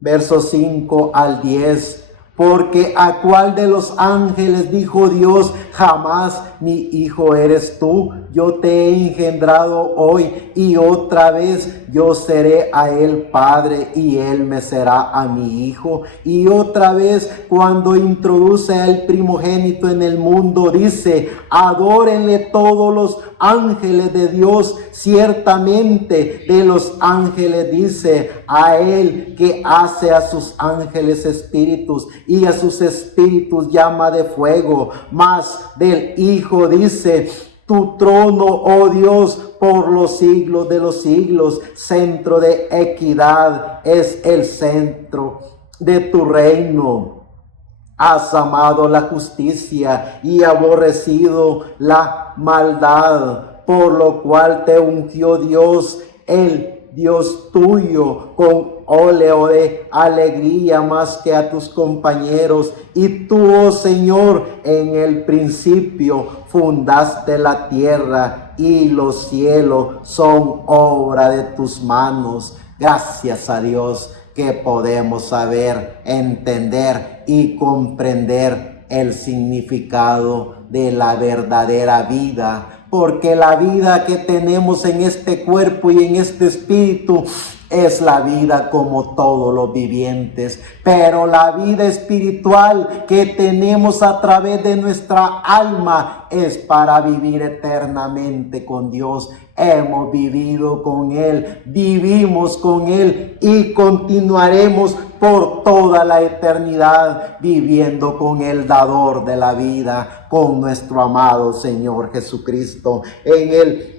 versos 5 al 10. Porque a cuál de los ángeles dijo Dios jamás: mi hijo eres tú, yo te he engendrado hoy, y otra vez yo seré a él padre y él me será a mi hijo. Y otra vez cuando introduce al primogénito en el mundo dice: adórenle todos los ángeles de Dios. Ciertamente de los ángeles dice: a él que hace a sus ángeles espíritus y a sus espíritus llama de fuego. Mas del Hijo dice: tu trono, oh Dios, por los siglos de los siglos, centro de equidad es el centro de tu reino. Has amado la justicia y aborrecido la maldad, por lo cual te ungió Dios, el Dios tuyo, con óleo de alegría más que a tus compañeros. Y tú, oh Señor, en el principio fundaste la tierra y los cielos son obra de tus manos. Gracias a Dios que podemos saber, entender y comprender el significado de la verdadera vida, porque la vida que tenemos en este cuerpo y en este espíritu es la vida como todos los vivientes, pero la vida espiritual que tenemos a través de nuestra alma es para vivir eternamente con Dios. Hemos vivido con Él, vivimos con Él y continuaremos por toda la eternidad viviendo con el dador de la vida, con nuestro amado Señor Jesucristo. En el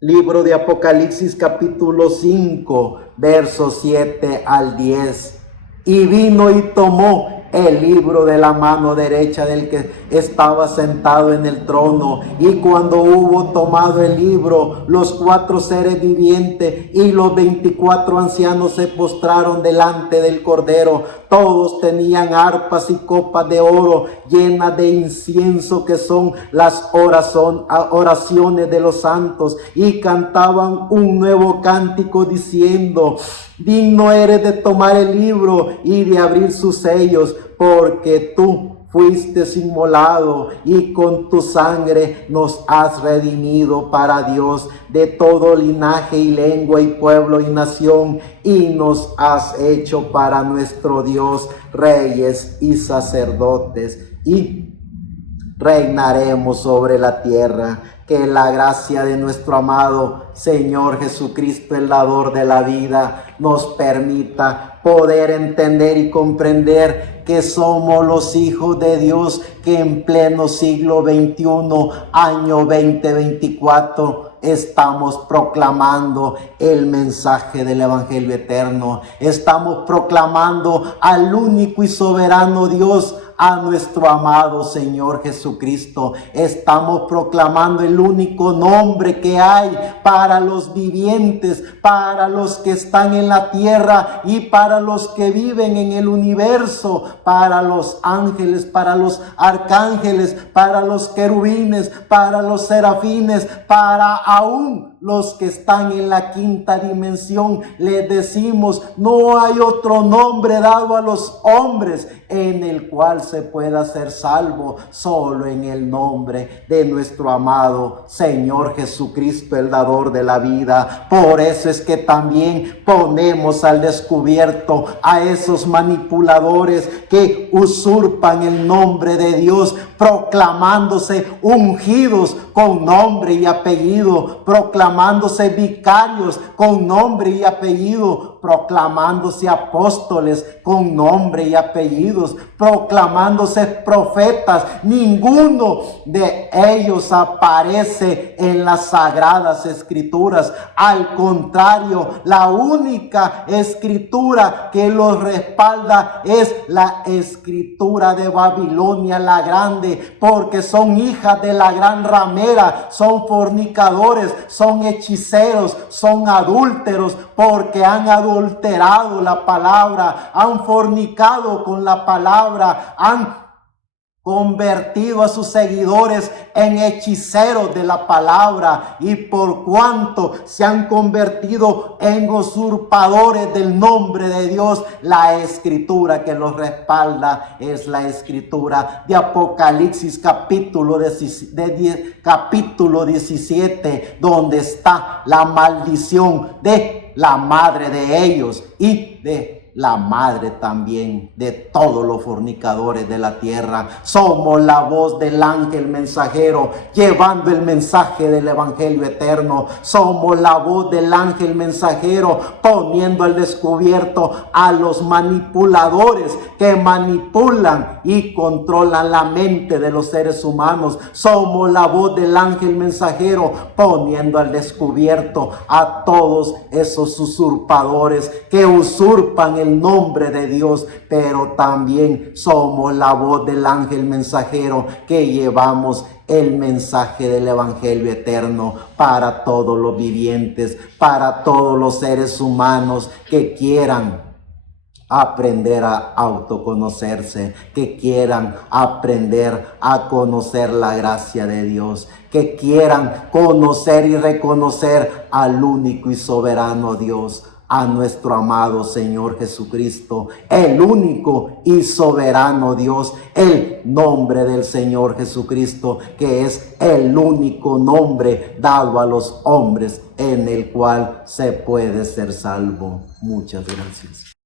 libro de Apocalipsis capítulo 5, versos 7 al 10. Y vino y tomó el libro de la mano derecha del que estaba sentado en el trono. Y cuando hubo tomado el libro, los 4 seres vivientes y los 24 ancianos se postraron delante del Cordero. Todos tenían arpas y copas de oro llenas de incienso, que son las oraciones de los santos, y cantaban un nuevo cántico diciendo: Digno eres de tomar el libro y de abrir sus sellos, porque tú fuiste inmolado y con tu sangre nos has redimido para Dios de todo linaje y lengua y pueblo y nación, y nos has hecho para nuestro Dios reyes y sacerdotes, y reinaremos sobre la tierra. Que la gracia de nuestro amado Señor Jesucristo, el dador de la vida, nos permita poder entender y comprender que somos los hijos de Dios, que en pleno siglo XXI, año 2024, estamos proclamando el mensaje del Evangelio eterno. Estamos proclamando al único y soberano Dios, a nuestro amado Señor Jesucristo. Estamos proclamando el único nombre que hay para los vivientes, para los que están en la tierra y para los que viven en el universo, para los ángeles, para los arcángeles, para los querubines, para los serafines, para aún los que están en la quinta dimensión. Les decimos, no hay otro nombre dado a los hombres en el cual se pueda ser salvo, solo en el nombre de nuestro amado Señor Jesucristo, el dador de la vida. Por eso es que también ponemos al descubierto a esos manipuladores que usurpan el nombre de Dios, proclamándose ungidos con nombre y apellido, proclamándose vicarios con nombre y apellido, proclamándose apóstoles con nombre y apellidos, proclamándose profetas. Ninguno de ellos aparece en las sagradas escrituras. Al contrario, la única escritura que los respalda es la escritura de Babilonia la Grande, porque son hijas de la gran ramera, son fornicadores, son hechiceros, son adúlteros, porque han adulterado la palabra, han fornicado con la palabra, han convertido a sus seguidores en hechiceros de la palabra, y por cuanto se han convertido en usurpadores del nombre de Dios, la escritura que los respalda es la escritura de Apocalipsis capítulo 17, donde está la maldición de la madre de ellos y de la madre también de todos los fornicadores de la tierra. Somos la voz del ángel mensajero llevando el mensaje del Evangelio eterno. Somos la voz del ángel mensajero poniendo al descubierto a los manipuladores que manipulan y controlan la mente de los seres humanos. Somos la voz del ángel mensajero poniendo al descubierto a todos esos usurpadores que usurpan el nombre de Dios, pero también somos la voz del ángel mensajero que llevamos el mensaje del Evangelio eterno para todos los vivientes, para todos los seres humanos que quieran aprender a autoconocerse, que quieran aprender a conocer la gracia de Dios, que quieran conocer y reconocer al único y soberano Dios, a nuestro amado Señor Jesucristo, el único y soberano Dios, el nombre del Señor Jesucristo, que es el único nombre dado a los hombres en el cual se puede ser salvo. Muchas gracias.